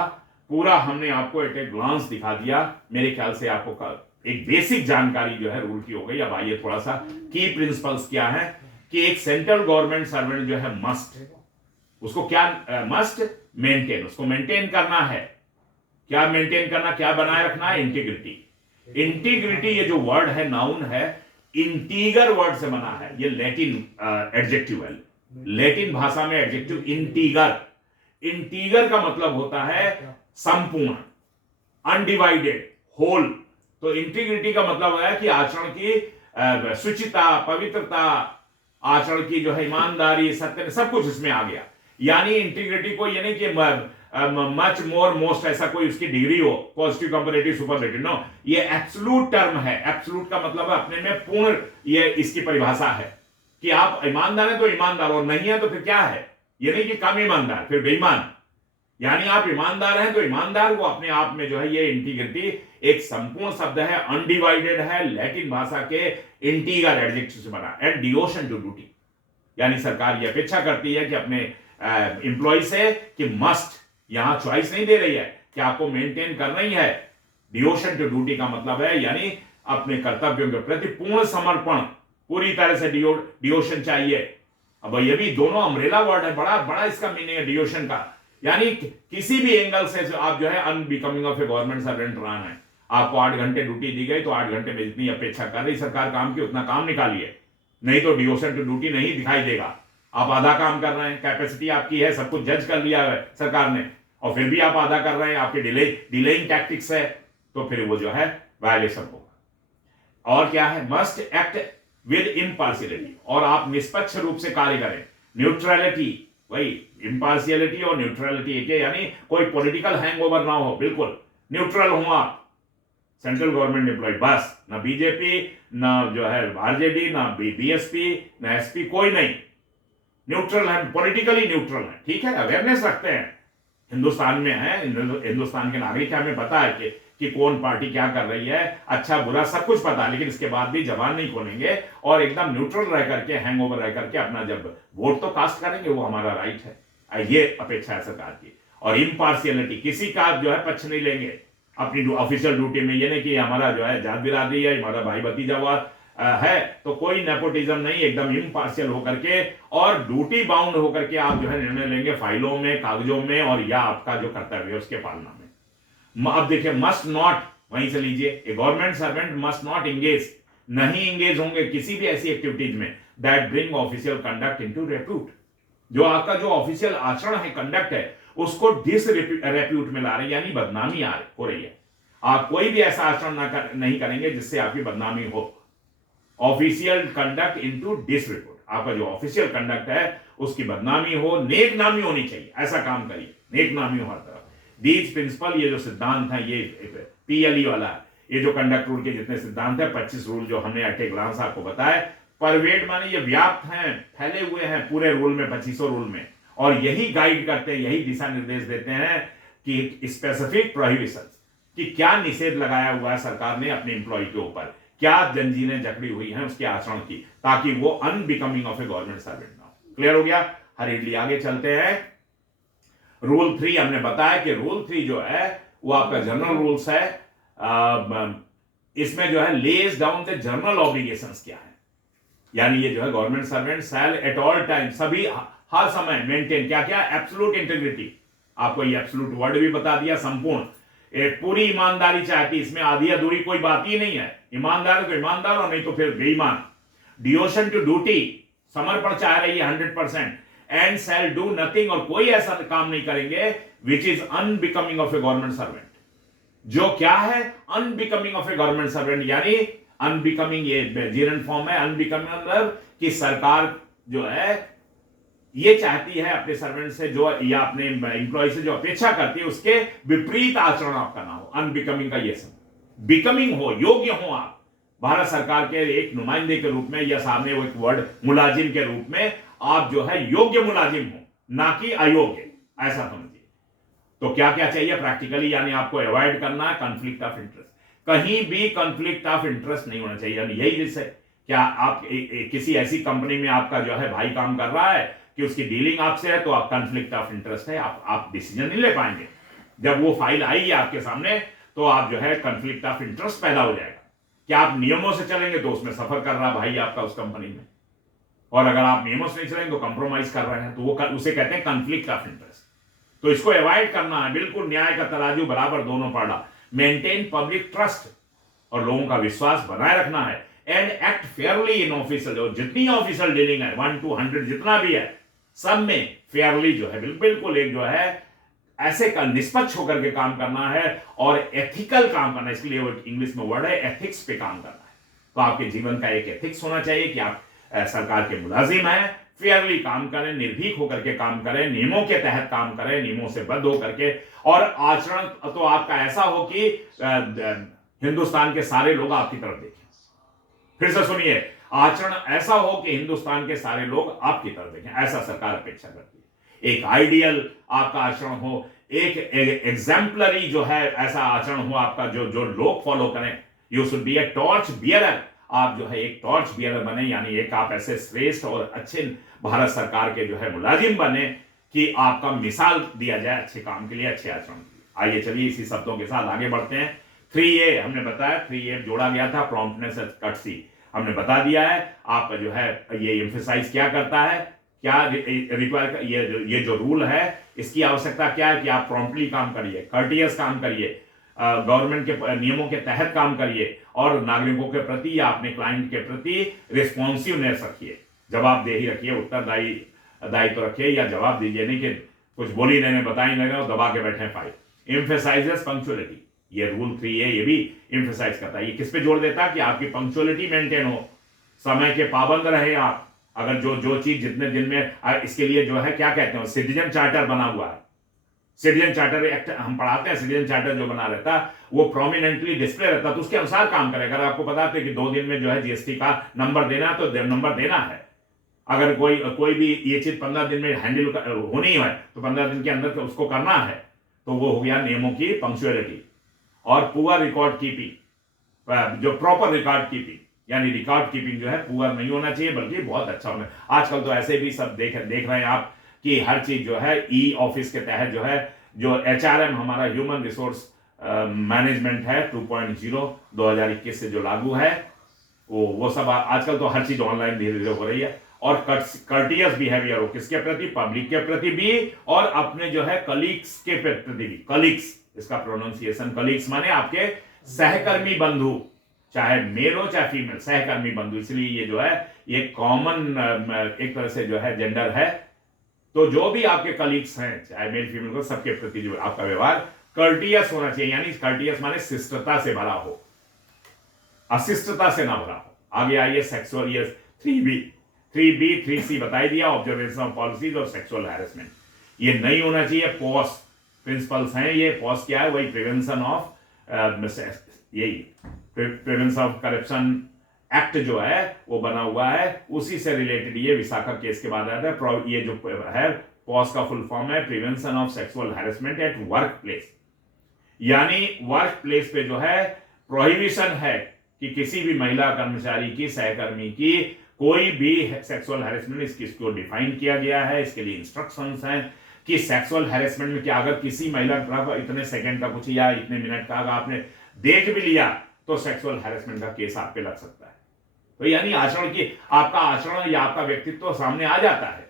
पूरा हमने आपको एक ग्लांस दिखा दिया। मेरे ख्याल से आपको एक बेसिक जानकारी जो है रूल की हो गई। अब आइए थोड़ा सा की प्रिंसिपल्स क्या है कि एक सेंट्रल गवर्नमेंट सर्वेंट जो है मस्ट, उसको क्या मस्ट मेंटेन, उसको मेंटेन करना है। क्या मेंटेन करना, क्या बनाए रखना है? इंटीग्रिटी। इंटीग्रिटी ये जो वर्ड है नाउन है, इंटीगर वर्ड से बना है। ये लैटिन एडजेक्टिव है, लैटिन भाषा में एडजेक्टिव इंटीगर। इंटीगर का मतलब होता है संपूर्ण, अनडिवाइडेड, होल। तो इंटीग्रिटी का मतलब है कि आचरण की शुचिता, पवित्रता, आचरण की जो है ईमानदारी, सत्य, सब कुछ इसमें आ गया। यानी इंटीग्रिटी को ये नहीं कि मच मोर मोस्ट ऐसा कोई उसकी डिग्री हो, पॉजिटिव कंपैरेटिव सुपरलेटिव, नो, ये एब्सोल्यूट टर्म है। एब्सोल्यूट का मतलब अपने में पूर्ण, ये इसकी परिभाषा है कि आप ईमानदार हैं तो ईमानदार, और नहीं है तो फिर क्या है? ये नहीं कि कम ईमानदार फिर बेईमान। यानी आप ईमानदार हैं तो ईमानदार, वो अपने आप में जो है ये इंटीग्रिटी एक संपूर्ण शब्द है, अनडिवाइडेड है, लैटिन भाषा के इंटीगर एडजेक्टिव से बना, एंड डिवोशन टू ड्यूटी। यानी सरकार ये अपेक्षा करती है कि अपने एम्प्लॉय से कि मस्ट, यहां चॉइस नहीं दे रही है कि आपको मेंटेन करना ही है। डिवोशन टू ड्यूटी का मतलब है यानी अपने कर्तव्यों के प्रति पूर्ण समर्पण, पूरी तरह से डिवोशन चाहिए। अब ये भी दोनों अम्ब्रेला वर्ड है, बड़ा बड़ा इसका मीनिंग है डिवोशन का। यानी किसी भी एंगल से आप जो है unbecoming of A government servant run है। आपको 8 घंटे ड्यूटी दी गई तो 8 घंटे में जितनी अपेक्षा कर रही सरकार काम की उतना काम निकालिए, नहीं तो डिवोशन टू ड्यूटी नहीं दिखाई देगा। आप आधा काम कर रहे हैं, कैपेसिटी आपकी है, सब कुछ जज कर लिया है सरकार ने, और फिर भी आप आधा कर रहे हैं, आपके डिलेइंग टैक्टिक्स है, तो फिर वो जो है वायलेशन होगा। और क्या है? मस्ट एक्ट विद इम्पार्शियलिटी, और आप निष्पक्ष रूप से कार्य करें। न्यूट्रलिटी, वही इम्पार्शियलिटी और न्यूट्रलिटी एक है, यानी कोई पॉलिटिकल हैंगओवर ना हो, बिल्कुल न्यूट्रल हो आप। सेंट्रल गवर्नमेंट एम्प्लॉय बस, ना बीजेपी, ना जो है आरजेडी, ना बीएसपी, ना एसपी, कोई नहीं, न्यूट्रल है, पॉलिटिकली न्यूट्रल है। ठीक है, अवेयरनेस रखते हैं, हिंदुस्तान में है, हिंदुस्तान के नागरिक, हमें पता है कि कौन पार्टी क्या कर रही है, अच्छा बुरा सब कुछ पता है, लेकिन इसके बाद भी जबान नहीं खोलेंगे और एकदम न्यूट्रल रह करके, हैंगओवर रह करके अपना जब वोट तो कास्ट करेंगे, वो हमारा राइट है। ये अपेक्षा है सरकार की। और इम्पार्शियलिटी, किसी का जो है पक्ष नहीं लेंगे अपनी ऑफिशियल ड्यूटी में। ये नहीं कि हमारा जो है जात बिरादरी है, हमारा भाई भतीजा हुआ है, तो कोई नेपोटिज्म नहीं, एकदम इम्पार्शियल होकर के और ड्यूटी बाउंड होकर के आप जो है निर्णय लेंगे फाइलों में, कागजों में, और या आपका जो कर्तव्य है उसके पालना में। अब देखिए, मस्ट नॉट, वहीं से लीजिए, a government servant must not engage, नहीं इंगेज होंगे किसी भी ऐसी एक्टिविटीज में that bring official conduct into repute. जो आपका जो ऑफिशियल आचरण है, कंडक्ट है, उसको डिसरेप्यूट में ला रहे हैं, यानी बदनामी हो रही है। आप कोई भी ऐसा आचरण नहीं करेंगे जिससे आपकी बदनामी हो। ऑफिशियल कंडक्ट इनटू डिसरेप्यूट, आपका जो ऑफिशियल कंडक्ट है उसकी बदनामी हो, नेक नामी होनी चाहिए, ऐसा काम करिए, नेक नामी हो हर तरफ। दीज प्रिंसिपल, ये जो सिद्धांत है, ये PLE वाला है, ये जो कंडक्ट रूल के जितने सिद्धांत है, 25 रूल जो हमने एट ए ग्लांस आपको बताया, परवेड माने ये व्याप्त हैं, फैले हुए हैं पूरे रूल में, 2500 रूल में, और यही गाइड करते हैं, यही दिशा निर्देश देते हैं कि स्पेसिफिक प्रोहिबिशन, कि क्या निषेध लगाया हुआ है सरकार ने अपने एम्प्लॉय के ऊपर, क्या जंजीरें जकड़ी हुई हैं उसके आचरण की, ताकि वो unbecoming of A government servant ना हो। क्लियर हो गया? हरीडली आगे चलते हैं। रूल 3 हमने बताया कि रूल 3 जो है वो आपका जनरल रूल्स है। इसमें जो है lays down the general obligations क्या है, यानी ये जो है government servant shall at all time, सभी हर समय मेंटेन क्या क्या, एब्सोल्यूट इंटीग्रिटी, आपको ये एब्सोल्यूट वर्ड भी बता दिया, संपूर्ण एक पूरी ईमानदारी चाहती, इसमें आधी अधूरी कोई बात ही नहीं है। ईमानदार तो ईमानदार और नहीं तो फिर बेईमान। डिवोशन टू ड्यूटी, समर्पण चाह रही है 100%। एंड शैल डू नथिंग, और कोई ऐसा काम नहीं करेंगे which is unbecoming of A government servant. जो क्या है, unbecoming of A government servant, यानी अनबिकमिंग, ये जीरन फॉर्म है। अनबिकमिंग मतलब कि सरकार जो है ये चाहती है अपने सर्वेंट से, जो या अपने एम्प्लॉय से जो अपेक्षा करती है, उसके विपरीत आचरण आपका ना हो। अनबिकमिंग का ये सब, बिकमिंग हो, योग्य हो आप भारत सरकार के एक नुमाइंदे के रूप में, या सामने वो एक वर्ड मुलाजिम के रूप में, आप जो है योग्य मुलाजिम हो, ना कि अयोग्य, ऐसा समझिए। तो क्या क्या चाहिए प्रैक्टिकली, यानी आपको अवॉइड करना है कंफ्लिक्ट ऑफ इंटरेस्ट, कहीं भी कंफ्लिक्ट ऑफ इंटरेस्ट नहीं होना चाहिए। यानी यही जिससे क्या आप किसी ऐसी कंपनी में आपका जो है भाई काम कर रहा है कि उसकी डीलिंग आपसे है, तो आप कंफ्लिक्ट ऑफ इंटरेस्ट है, आप डिसीजन नहीं ले पाएंगे। जब वो फाइल आई है आपके सामने, तो आप जो है कंफ्लिक्ट ऑफ इंटरेस्ट पैदा हो जाएगा। क्या आप नियमों से चलेंगे तो उसमें सफर कर रहा भाई आपका उस कंपनी में, और अगर आप नियमों से नहीं चलेंगे तो कंप्रोमाइज कर रहे हैं, तो वो उसे कहते हैं कंफ्लिक्ट ऑफ इंटरेस्ट। तो इसको अवॉइड करना है, बिल्कुल न्याय का तराजू बराबर दोनों पड़ा। मेंटेन पब्लिक ट्रस्ट, और लोगों का विश्वास बनाए रखना है। And act Fairlie in official, जितनी ऑफिशियल डीलिंग है 1 to 100 जितना भी है, सब में फेयरली जो है बिल्कुल एक जो है ऐसे का निष्पक्ष होकर के काम करना है, और एथिकल काम करना है। इसलिए वो इंग्लिश में वर्ड है एथिक्स पे काम करना है। तो आपके जीवन का एक एथिक्स होना चाहिए कि आप सरकार के मुलाजिम हैं, फेयरली काम करें, निर्भीक होकर के काम करें, नियमों के तहत काम करें, नियमों से बद्ध होकर के, और आचरण तो आपका ऐसा हो कि हिंदुस्तान के सारे लोग आपकी तरफ देखें। फिर से सुनिए, आचरण ऐसा हो कि हिंदुस्तान के सारे लोग आपकी तरफ देखें, ऐसा सरकार अपेक्षा करती है। एक आइडियल आपका आचरण हो, एक एग्जाम्पलरी जो है ऐसा आचरण हो आपका, जो लोग फॉलो करें। You should be a torch bearer, आप जो है एक टॉर्च बियरर बने, यानी एक आप ऐसे श्रेष्ठ और अच्छे भारत सरकार के जो है मुलाजिम बने कि आपका मिसाल दिया जाए अच्छे काम के लिए, अच्छे आचरण के लिए। आइए चलिए इसी शब्दों के साथ आगे बढ़ते हैं। 3A हमने बताया, 3A जोड़ा गया था, प्रॉम्प्टनेस एंड कर्टसी हमने बता दिया है। आपका जो है ये एम्फेसाइज क्या करता है, क्या रिक्वायर, ये जो रूल है इसकी आवश्यकता क्या है कि आप प्रॉम्प्टली काम करिए, कर्टियस काम करिए, गवर्नमेंट के नियमों के तहत काम करिए, और नागरिकों के प्रति या अपने क्लाइंट के प्रति रिस्पॉन्सिवनेस रखिए, जवाबदेही रखिए, दायित्व रखिए, या जवाब दीजिए नहीं कि कुछ बोल ही नहीं, बता ही नहीं और दबा के बैठे फाइल। एम्फेसाइजेस पंक्चुअलिटी, ये रूल 3A ये भी एम्फेसाइज करता है। ये किस पे जोड़ देता है कि आपकी पंक्चुअलिटी मेंटेन हो, समय के पाबंद रहे आप। अगर जो चीज जितने दिन में, इसके लिए जो है क्या कहते हैं, सिटीजन चार्टर बना हुआ है, सिटीजन चार्टर एक्ट हम पढ़ाते हैं। सिटीजन चार्टर जो बना रहता वो प्रोमिनेंटली डिस्प्ले रहता, तो उसके अनुसार काम करेगा। अगर आपको पता है कि 2 दिन में जो है GST का नंबर देना है तो नंबर देना है। अगर कोई भी ये चीज 15 दिन में हैंडल होनी है तो 15 दिन के अंदर उसको करना है, तो वो हो गया नियमों की पंक्चुअलिटी। और पुअर रिकॉर्ड कीपिंग, जो प्रॉपर रिकॉर्ड कीपिंग, यानी रिकॉर्ड कीपिंग जो है पुअर नहीं होना चाहिए बल्कि बहुत अच्छा होना। आजकल तो ऐसे भी सब देख रहे हैं आप कि हर चीज जो है ई ऑफिस के तहत जो है, जो HRM हमारा ह्यूमन रिसोर्स मैनेजमेंट है 2.0 2021 से जो लागू है, वो सब आजकल तो हर चीज ऑनलाइन धीरे धीरे हो रही है। और कर्टियस बिहेवियर हो किसके प्रति, पब्लिक के प्रति भी और अपने जो है कलीग्स के प्रति भी। कलीग्स, इसका प्रोनाउंसिएशन कलीग्स माने आपके सहकर्मी बंधु, चाहे मेल हो चाहे फीमेल, सहकर्मी बंधु, इसलिए ये जो है ये कॉमन एक तरह से जो है जेंडर है। तो जो भी आपके कलीग्स हैं चाहे मेल फीमेल को, सबके प्रति जो आपका व्यवहार कर्टियस होना चाहिए, यानी कर्टियस माने शिष्टता से भरा हो, अशिष्टता से ना भरा हो। आगे आइए सेक्सुअल, ये 3B 3C बताई दिया, ऑब्जर्वेशन ऑफ पॉलिसीज और सेक्सुअल हैरेसमेंट, ये नहीं होना चाहिए। पॉस प्रिंसिपल्स हैं, ये पॉस क्या है, वही प्रिवेंशन ऑफ यही प्रिवेंशन ऑफ करप्शन एक्ट जो है वो बना हुआ है, उसी से रिलेटेड ये विशाखा केस के बाद आता है। ये जो है पॉस का फुल फॉर्म है prevention of sexual harassment at work place, यानी वर्क प्लेस पे जो है प्रोहिबिशन है कि किसी भी महिला कर्मचारी की, सहकर्मी की कोई भी सेक्सुअल हैरेसमेंट, इसको डिफाइन किया गया है, इसके लिए इंस्ट्रक्शंस हैं कि सेक्सुअल हैरेसमेंट में क्या अगर किसी महिला का इतने सेकंड का कुछ या इतने मिनट का अगर आपने देख भी लिया तो सेक्सुअल हैरेसमेंट का केस आप पे लग सकता है। तो यानी आचरण की, आपका आचरण या आपका व्यक्तित्व सामने आ जाता है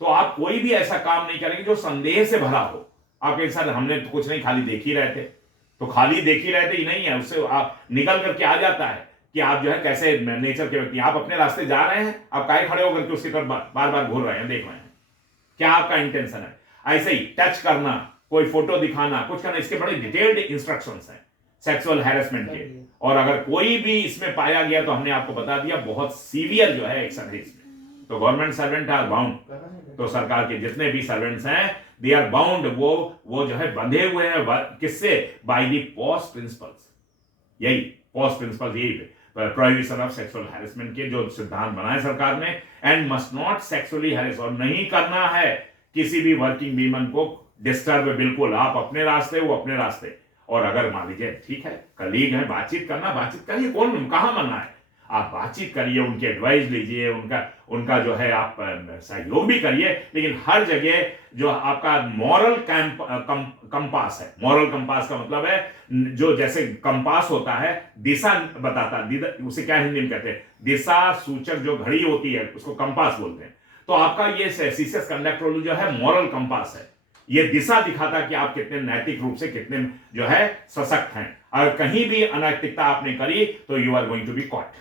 तो आप कोई भी ऐसा काम नहीं करेंगे जो संदेह से भरा हो। आपके साथ हमने तो कुछ नहीं, खाली देख ही रहे थे, तो खाली देख ही रहे थे ही नहीं है, उससे आप निकल करके आ जाता है कि आप जो है कैसे नेचर के व्यक्ति। आप अपने रास्ते जा रहे हैं, आप काहे खड़े होकर के उसकी तरफ बार बार घूर रहे हैं, देख रहे हैं, क्या आपका इंटेंशन है। ऐसे ही टच करना, कोई फोटो दिखाना, कुछ करना, इसके बड़े डिटेल्ड इंस्ट्रक्शंस हैं सेक्सुअल हैरेसमेंट के। और अगर कोई भी इसमें पाया गया तो हमने आपको बता दिया बहुत सीवियर जो है एक्शन है इसमें। तो गवर्नमेंट सर्वेंट आर बाउंड, तो सरकार के जितने भी सर्वेंट्स हैं दे आर बाउंड, वो जो है बंधे हुए हैं किससे, बाय द पॉस प्रिंसिपल्स। यही पॉस प्रिंसिपल्स, यही प्रोहिबिशन ऑफ सेक्सुअल हैरेसमेंट के जो सिद्धांत बनाए सरकार ने, and must not sexually harass, और नहीं करना है किसी भी वर्किंग वीमन को डिस्टर्ब, बिल्कुल आप अपने रास्ते, वो अपने रास्ते। और अगर मान लीजिए ठीक है कलीग है, बातचीत करना, बातचीत करिए, कौन कहां मना है, आप बातचीत करिए, उनकी एडवाइस लीजिए, उनका जो है आप सहयोग भी करिए, लेकिन हर जगह जो आपका मॉरल कंपास है, मॉरल कंपास का मतलब है जो जैसे कंपास होता है दिशा बताता, उसे क्या हिंदी में कहते हैं, दिशा सूचक जो घड़ी होती है उसको कंपास बोलते हैं। तो आपका ये सीसीएस कंडक्ट रूल जो है मॉरल कंपास है, ये दिशा दिखाता कि आप कितने नैतिक रूप से कितने जो है सशक्त हैं। अगर कहीं भी अनैतिकता आपने करी तो you are going to be caught.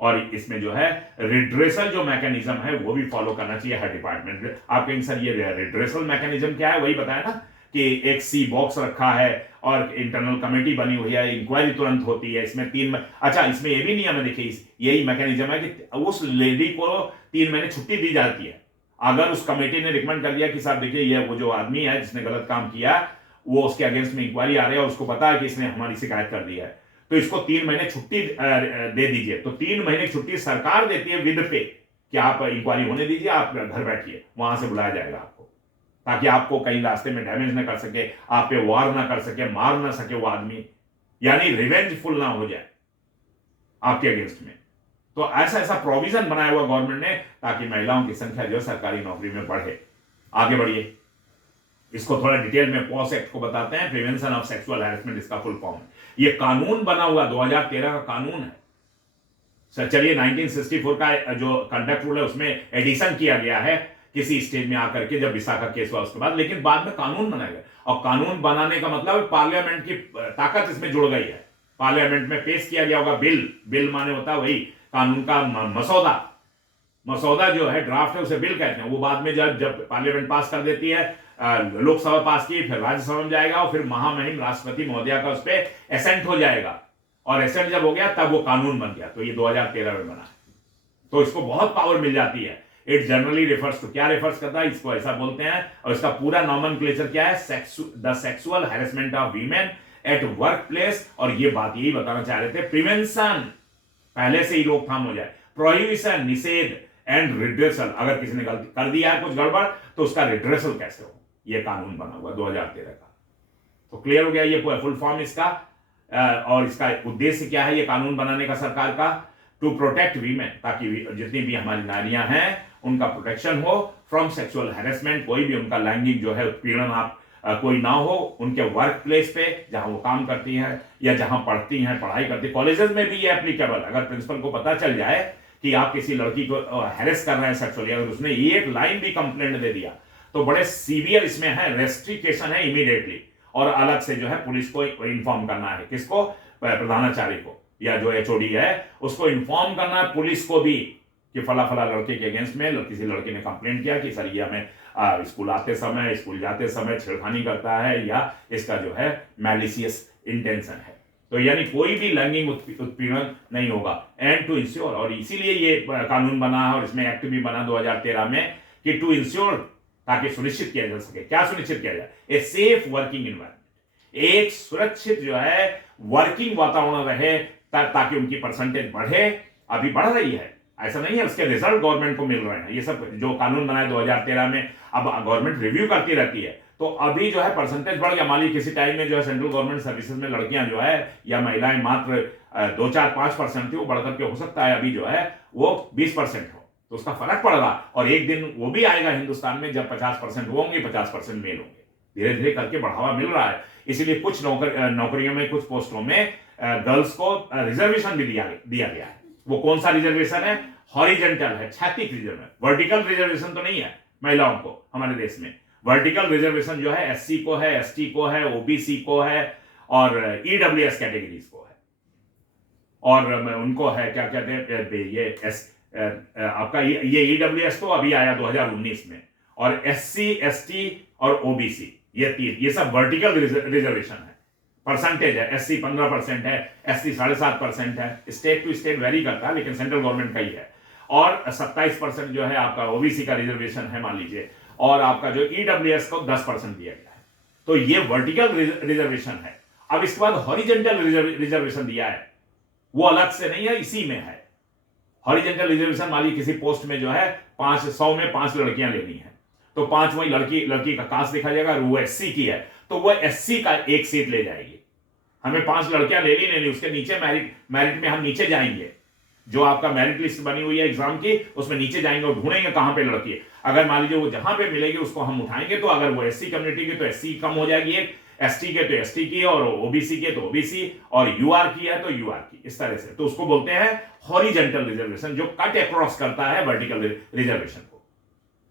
और इसमें जो है रिड्रेसल जो मैकेनिज्म है वो भी फॉलो करना चाहिए हर डिपार्टमेंट। आप कहेंगे सर ये रिड्रेसल मैकेनिज्म क्या है, वही बताया ना कि एक सी बॉक्स रखा है और इंटरनल कमेटी बनी हुई है, इंक्वायरी तुरंत होती है, इसमें 3 अच्छा इसमें ये भी नियम है, देखिए यही मैकेनिज्म है कि उस लेडी को 3 महीने छुट्टी दी जाती है। अगर उस कमेटी ने रिकमेंड कर दिया कि साहब देखिए ये वो जो आदमी है जिसने गलत काम किया वो उसके अगेंस्ट में इंक्वायरी आ रही है और उसको पता है कि इसने हमारी शिकायत कर दी है, तो इसको 3 महीने छुट्टी दे दीजिए। तो 3 महीने की छुट्टी सरकार देती है विद पे कि आप इंक्वायरी होने दीजिए, आप घर बैठिए, वहां से बुलाया जाएगा आपको, ताकि आपको कहीं रास्ते में डैमेज ना कर सके, आप पे वार ना कर सके, मार ना सके वो आदमी, यानी रिवेंजफुल ना हो जाए आपके अगेंस्ट में। तो ऐसा प्रोविजन बनाया हुआ गवर्नमेंट ने ताकि महिलाओं की संख्या जो सरकारी नौकरी में बढ़े। आगे बढ़िए, इसको थोड़ा डिटेल में पॉस एक्ट को बताते हैं, प्रिवेंशन ऑफ सेक्सुअल हैरेसमेंट इसका फुल फॉर्म है। ये कानून बना हुआ 2013 का कानून है। चलिए 1964 का जो कंडक्ट रूल है उसमें एडिशन किया गया है किसी स्टेज में आकर के, जब विशाखा केस हुआ उसके बाद, लेकिन बाद में कानून बनाया गया। और कानून बनाने का मतलब पार्लियामेंट की ताकत इसमें जुड़ गई है। पार्लियामेंट में पेश किया गया होगा बिल माने होता है वही कानून का मसौदा जो है ड्राफ्ट है उसे बिल कहते हैं। वो बाद में जब पार्लियामेंट पास कर देती है, लोकसभा पास की, फिर राज्यसभा में जाएगा और फिर महामहिम राष्ट्रपति महोदया का उस पर एसेंट हो जाएगा, और एसेंट जब हो गया तब वो कानून बन गया। तो ये 2013 में बना है, तो इसको बहुत पावर मिल जाती है। इट जनरली रेफर्स टू, क्या रेफर्स करता है, इसको ऐसा बोलते हैं, और इसका पूरा नॉमेनक्लेचर क्या है, the sexual harassment of women at work place. और ये बात यही बताना चाह रहे थे, प्रिवेंशन पहले से ही रोकथाम हो जाए, प्रोहिबिशन निषेध, एंड रिड्रेसल, अगर किसी ने गलती कर दिया है कुछ गड़बड़ तो उसका रिड्रेसल कैसे हो, यह कानून बना हुआ 2013 का। तो क्लियर हो गया ये फुल फॉर्म इसका। और इसका उद्देश्य क्या है ये कानून बनाने का सरकार का? टू प्रोटेक्ट वीमेन, ताकि जितनी भी हमारी नारियां हैं उनका प्रोटेक्शन हो फ्रॉम सेक्सुअल हैरेसमेंट, कोई भी उनका लैंगिक जो है उत्पीड़न कोई ना हो उनके वर्क प्लेस पे जहां वो काम करती हैं या जहां पढ़ती हैं, पढ़ाई करती। कॉलेजेस में भी ये एप्लीकेबल, अगर प्रिंसिपल को पता चल जाए कि आप किसी लड़की को हैरेस कर रहे हैं सेक्सुअली, अगर उसने एक लाइन भी कंप्लेंट दे दिया तो बड़े सीवियर इसमें है, रेस्ट्रिक्शन है इमीडिएटली, और अलग से जो है पुलिस को इन्फॉर्म करना है। किसको? प्रधानाचार्य को या जो एचओडी है उसको इन्फॉर्म करना है, पुलिस को भी, कि फला फला लड़के के अगेंस्ट में किसी लड़के ने कंप्लेंट किया कि सर ये हमें स्कूल आते समय, स्कूल जाते समय छेड़खानी करता है, या इसका जो है मैलिशियस इंटेंशन है। तो यानी कोई भी लैंगिक उत्पीड़न नहीं होगा, एंड टू इंश्योर, और इसीलिए ये कानून बना है और इसमें एक्ट भी बना 2013 में, कि टू इंश्योर, ताकि सुनिश्चित किया जा सके। क्या सुनिश्चित किया जाए? ए सेफ वर्किंग एनवायरमेंट, एक सुरक्षित जो है वर्किंग वातावरण रहे, ताकि उनकी परसेंटेज बढ़े। अभी बढ़ रही है, ऐसा नहीं है, उसके रिजल्ट गवर्नमेंट को मिल रहे हैं। ये सब जो कानून बनाए 2013 में, अब गवर्नमेंट रिव्यू करती रहती है, तो अभी जो है परसेंटेज बढ़ गया। मान लीजिए किसी टाइम में जो है सेंट्रल गवर्नमेंट सर्विसेज में लड़कियां जो है या महिलाएं मात्र 2, 4, 5% थी, वो बढ़कर के हो सकता है अभी जो है वो 20% हो, तो उसका फर्क पड़ेगा। और एक दिन वो भी आएगा हिंदुस्तान में जब 50% होंगे, 50% मेल होंगे। धीरे धीरे करके बढ़ावा मिल रहा है। इसीलिए कुछ नौकरियों में, कुछ पोस्टों में गर्ल्स को रिजर्वेशन भी दिया गया है। वो कौन सा रिजर्वेशन है? हॉरिजेंटल है, क्षैतिज रिजर्वेशन। वर्टिकल रिजर्वेशन तो नहीं है महिलाओं को हमारे देश में। वर्टिकल रिजर्वेशन जो है एससी को है, एसटी को है, ओबीसी को है, और ईडब्ल्यूएस कैटेगरीज को है, और उनको है क्या कहते हैं ये आपका ये ईडब्ल्यूएस तो अभी आया 2019 में, और एससी, एसटी और ओबीसी, ये 3, ये सब वर्टिकल रिजर्वेशन है। परसेंटेज है, एससी 15% है, एसटी 7.5% है, स्टेट टू स्टेट वेरी करता है, लेकिन सेंट्रल गवर्नमेंट का ही है। और 27% जो है आपका ओबीसी का रिजर्वेशन है मान लीजिए, और आपका जो ईडब्ल्यूएस को 10% दिया गया है। तो ये वर्टिकल रिजर्वेशन है। अब इसके बाद हॉरिजेंटल रिजर्वेशन दिया है, वो अलग से नहीं है, इसी में है। हॉरिजेंटल रिजर्वेशन मान लीजिए किसी पोस्ट में जो है 100 में 5 लड़कियां लेनी है, तो 5 वही लड़की का कास्ट देखा जाएगा, वो एससी की है तो वो एससी का एक सीट ले जाएगी। हमें 5 लड़कियां ले ली, उसके नीचे मेरिट में हम नीचे जाएंगे, जो आपका मेरिट लिस्ट बनी हुई है एग्जाम की, उसमें नीचे जाएंगे और ढूंढेंगे कहां पे लड़की है। अगर मान लीजिए वो जहां पे मिलेगी उसको हम उठाएंगे, तो अगर वो एससी कम्युनिटी की तो एससी कम हो जाएगी एक, एसटी के तो एसटी की, और ओबीसी के तो ओबीसी, और यूआर की है तो यूआर की, इस तरह से। तो उसको बोलते हैं हॉरिजेंटल रिजर्वेशन, जो कट अक्रॉस करता है वर्टिकल रिजर्वेशन को।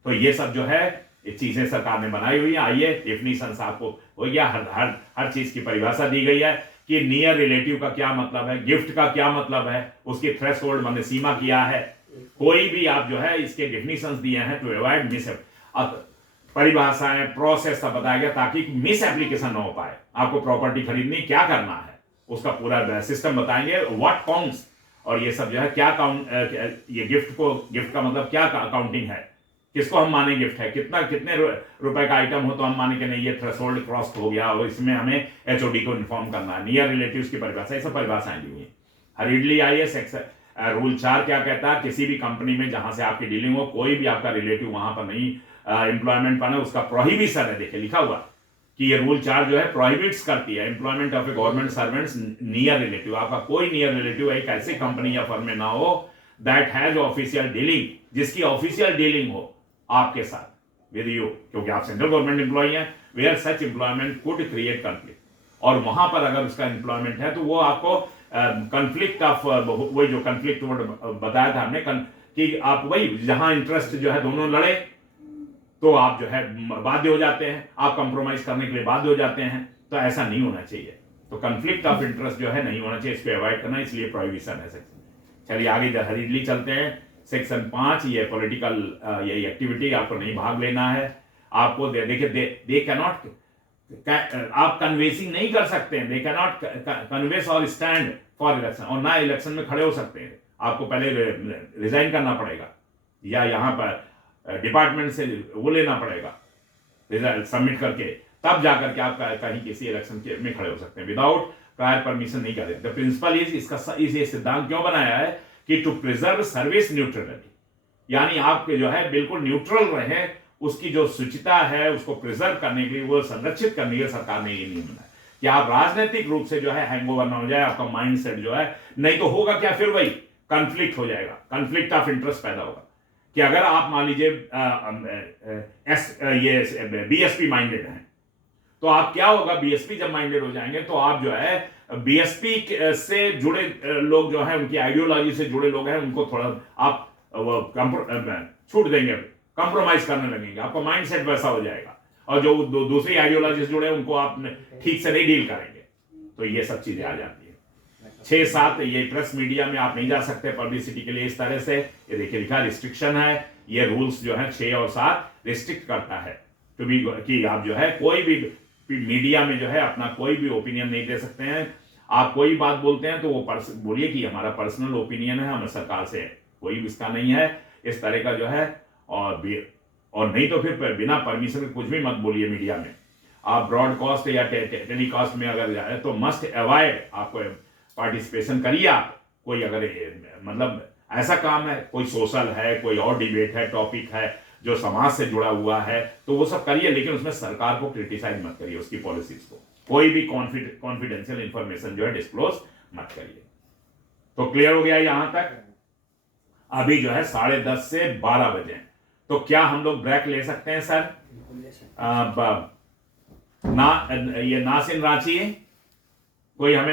तो ये सब जो है ये चीजें सरकार ने बनाई हुई है। आइए डेफिनेशन आपको हो गया, हर चीज की परिभाषा दी गई है कि नियर रिलेटिव का क्या मतलब है, गिफ्ट का क्या मतलब है, उसकी थ्रेशोल्ड माने सीमा क्या है। कोई भी आप जो है इसके डेफिनेशंस दिए हैं टू अवॉइड मिस, परिभाषाएं, प्रोसेस सब बताया गया ताकि मिस एप्लीकेशन ना हो पाए। आपको प्रॉपर्टी खरीदनी, क्या करना है, उसका पूरा सिस्टम बताएंगे, व्हाट काउंट्स, और ये सब जो है क्या काउंट, ये गिफ्ट का मतलब क्या काउंटिंग है, किसको हम माने गिफ्ट है, कितने रुपए का आइटम हो तो हम माने कि नहीं ये थ्रेशोल्ड क्रॉस हो गया, और इसमें हमें एचओडी को इन्फॉर्म करना है। नियर रिलेटिव्स की परिभाषा, ये सब परिभाषाएं दी हुई है। हरीडली आइए रूल 4 क्या कहता है, किसी भी कंपनी में जहां से आपकी डीलिंग हो, कोई भी आपका रिलेटिव वहां पर नहीं एम्प्लॉयमेंट पाना, उसका प्रोहिबिशन है। देखिए लिखा हुआ कि ये रूल 4 जो है प्रोहिबिट्स करती है employment of A government servants near relative. आपका कोई नियर रिलेटिव एक ऐसी कंपनी या फर्म में ना हो दैट हैज ऑफिशियल डीलिंग, जिसकी ऑफिशियल डीलिंग हो आपके साथ विद यू, क्योंकि आप सेंट्रल गवर्नमेंट एम्प्लॉय हैं, where such employment could create conflict. और वहां पर अगर उसका एम्प्लॉयमेंट है तो वो आपको कंफ्लिक्ट ऑफ, वही जो कंफ्लिक्ट वर्ड बताया था हमने कि आप वही जहां इंटरेस्ट जो है दोनों लड़े तो आप जो है बाध्य हो जाते हैं, आप कंप्रोमाइज करने के लिए बाध्य हो जाते हैं। तो ऐसा नहीं होना चाहिए। तो कंफ्लिक्ट ऑफ इंटरेस्ट जो है नहीं होना चाहिए, इसको अवॉइड करना, इसलिए प्रोहिबिशन है सेक्शन। चलिए आगे हरीडली चलते हैं। सेक्शन 5 ये पॉलिटिकल ये एक्टिविटी आपको नहीं भाग लेना है। आपको देखिए दे कैनॉट, आप कन्वेंसिंग नहीं कर सकते हैं, दे कैनॉट कन्वेंस और स्टैंड फॉर इलेक्शन, और ना इलेक्शन में खड़े हो सकते हैं। आपको पहले रिजाइन करना पड़ेगा या यहाँ पर डिपार्टमेंट से वो लेना पड़ेगा रिजल्ट सबमिट करके, तब जाकर के आप कहीं किसी इलेक्शन में खड़े हो सकते हैं। विदाउट प्रायर परमिशन नहीं करें। द प्रिंसिपल इसका ये सिद्धांत क्यों बनाया है कि टू प्रिजर्व सर्विस न्यूट्रलिटी, यानी आप जो है बिल्कुल न्यूट्रल रहे, उसकी जो शुचिता है उसको प्रिजर्व करने के लिए, वो संरक्षित करने के लिए सरकार ने ये नियम बनाया। कि आप राजनीतिक रूप से जो है हैंगओवर ना हो जाए, आपका माइंडसेट जो है, नहीं तो होगा क्या, फिर वही कंफ्लिक्ट हो जाएगा, कंफ्लिक्ट ऑफ इंटरेस्ट पैदा होगा कि अगर आप मान लीजिए ये बीएसपी माइंडेड हैं, तो आप क्या होगा, बीएसपी जब माइंडेड हो जाएंगे तो आप जो है बीएसपी से जुड़े लोग जो है, उनकी आइडियोलॉजी से जुड़े लोग हैं, उनको थोड़ा आप छूट देंगे, कंप्रोमाइज करने लगेंगे, आपका माइंडसेट वैसा हो जाएगा, और जो दूसरी आइडियोलॉजी से जुड़े उनको आप ठीक से नहीं डील करेंगे, तो ये सब चीजें आ जाती है। 6-7 ये प्रेस मीडिया में आप नहीं जा सकते पब्लिसिटी के लिए इस तरह से, ये देखिए लिखा रिस्ट्रिक्शन है, ये रूल्स जो है 6 और 7 रिस्ट्रिक्ट करता है टू बी, कि आप जो है कोई भी मीडिया में जो है अपना कोई भी ओपिनियन नहीं दे सकते हैं। आप कोई बात बोलते हैं तो वो बोलिए कि हमारा पर्सनल ओपिनियन है, हमें सरकार से कोई इसका नहीं है, इस तरह का जो है, और नहीं तो फिर बिना परमिशन के कुछ भी मत बोलिए मीडिया में। आप ब्रॉडकास्ट या टेलीकास्ट में अगर जाए तो मस्ट अवॉइड, आपको पार्टिसिपेशन करिए। आप कोई अगर मतलब ऐसा काम है, कोई सोशल है, कोई और डिबेट है, टॉपिक है जो समाज से जुड़ा हुआ है, तो वो सब करिए, लेकिन उसमें सरकार को क्रिटिसाइज मत करिए, उसकी पॉलिसीज को, कोई भी कॉन्फिडेंशियल इंफॉर्मेशन जो है डिस्क्लोज मत करिए। तो क्लियर हो गया यहां तक? अभी जो है 10:30 से 12 बजे, तो क्या हम लोग ब्रेक ले सकते हैं सर? ये नासिन रांची कोई हमें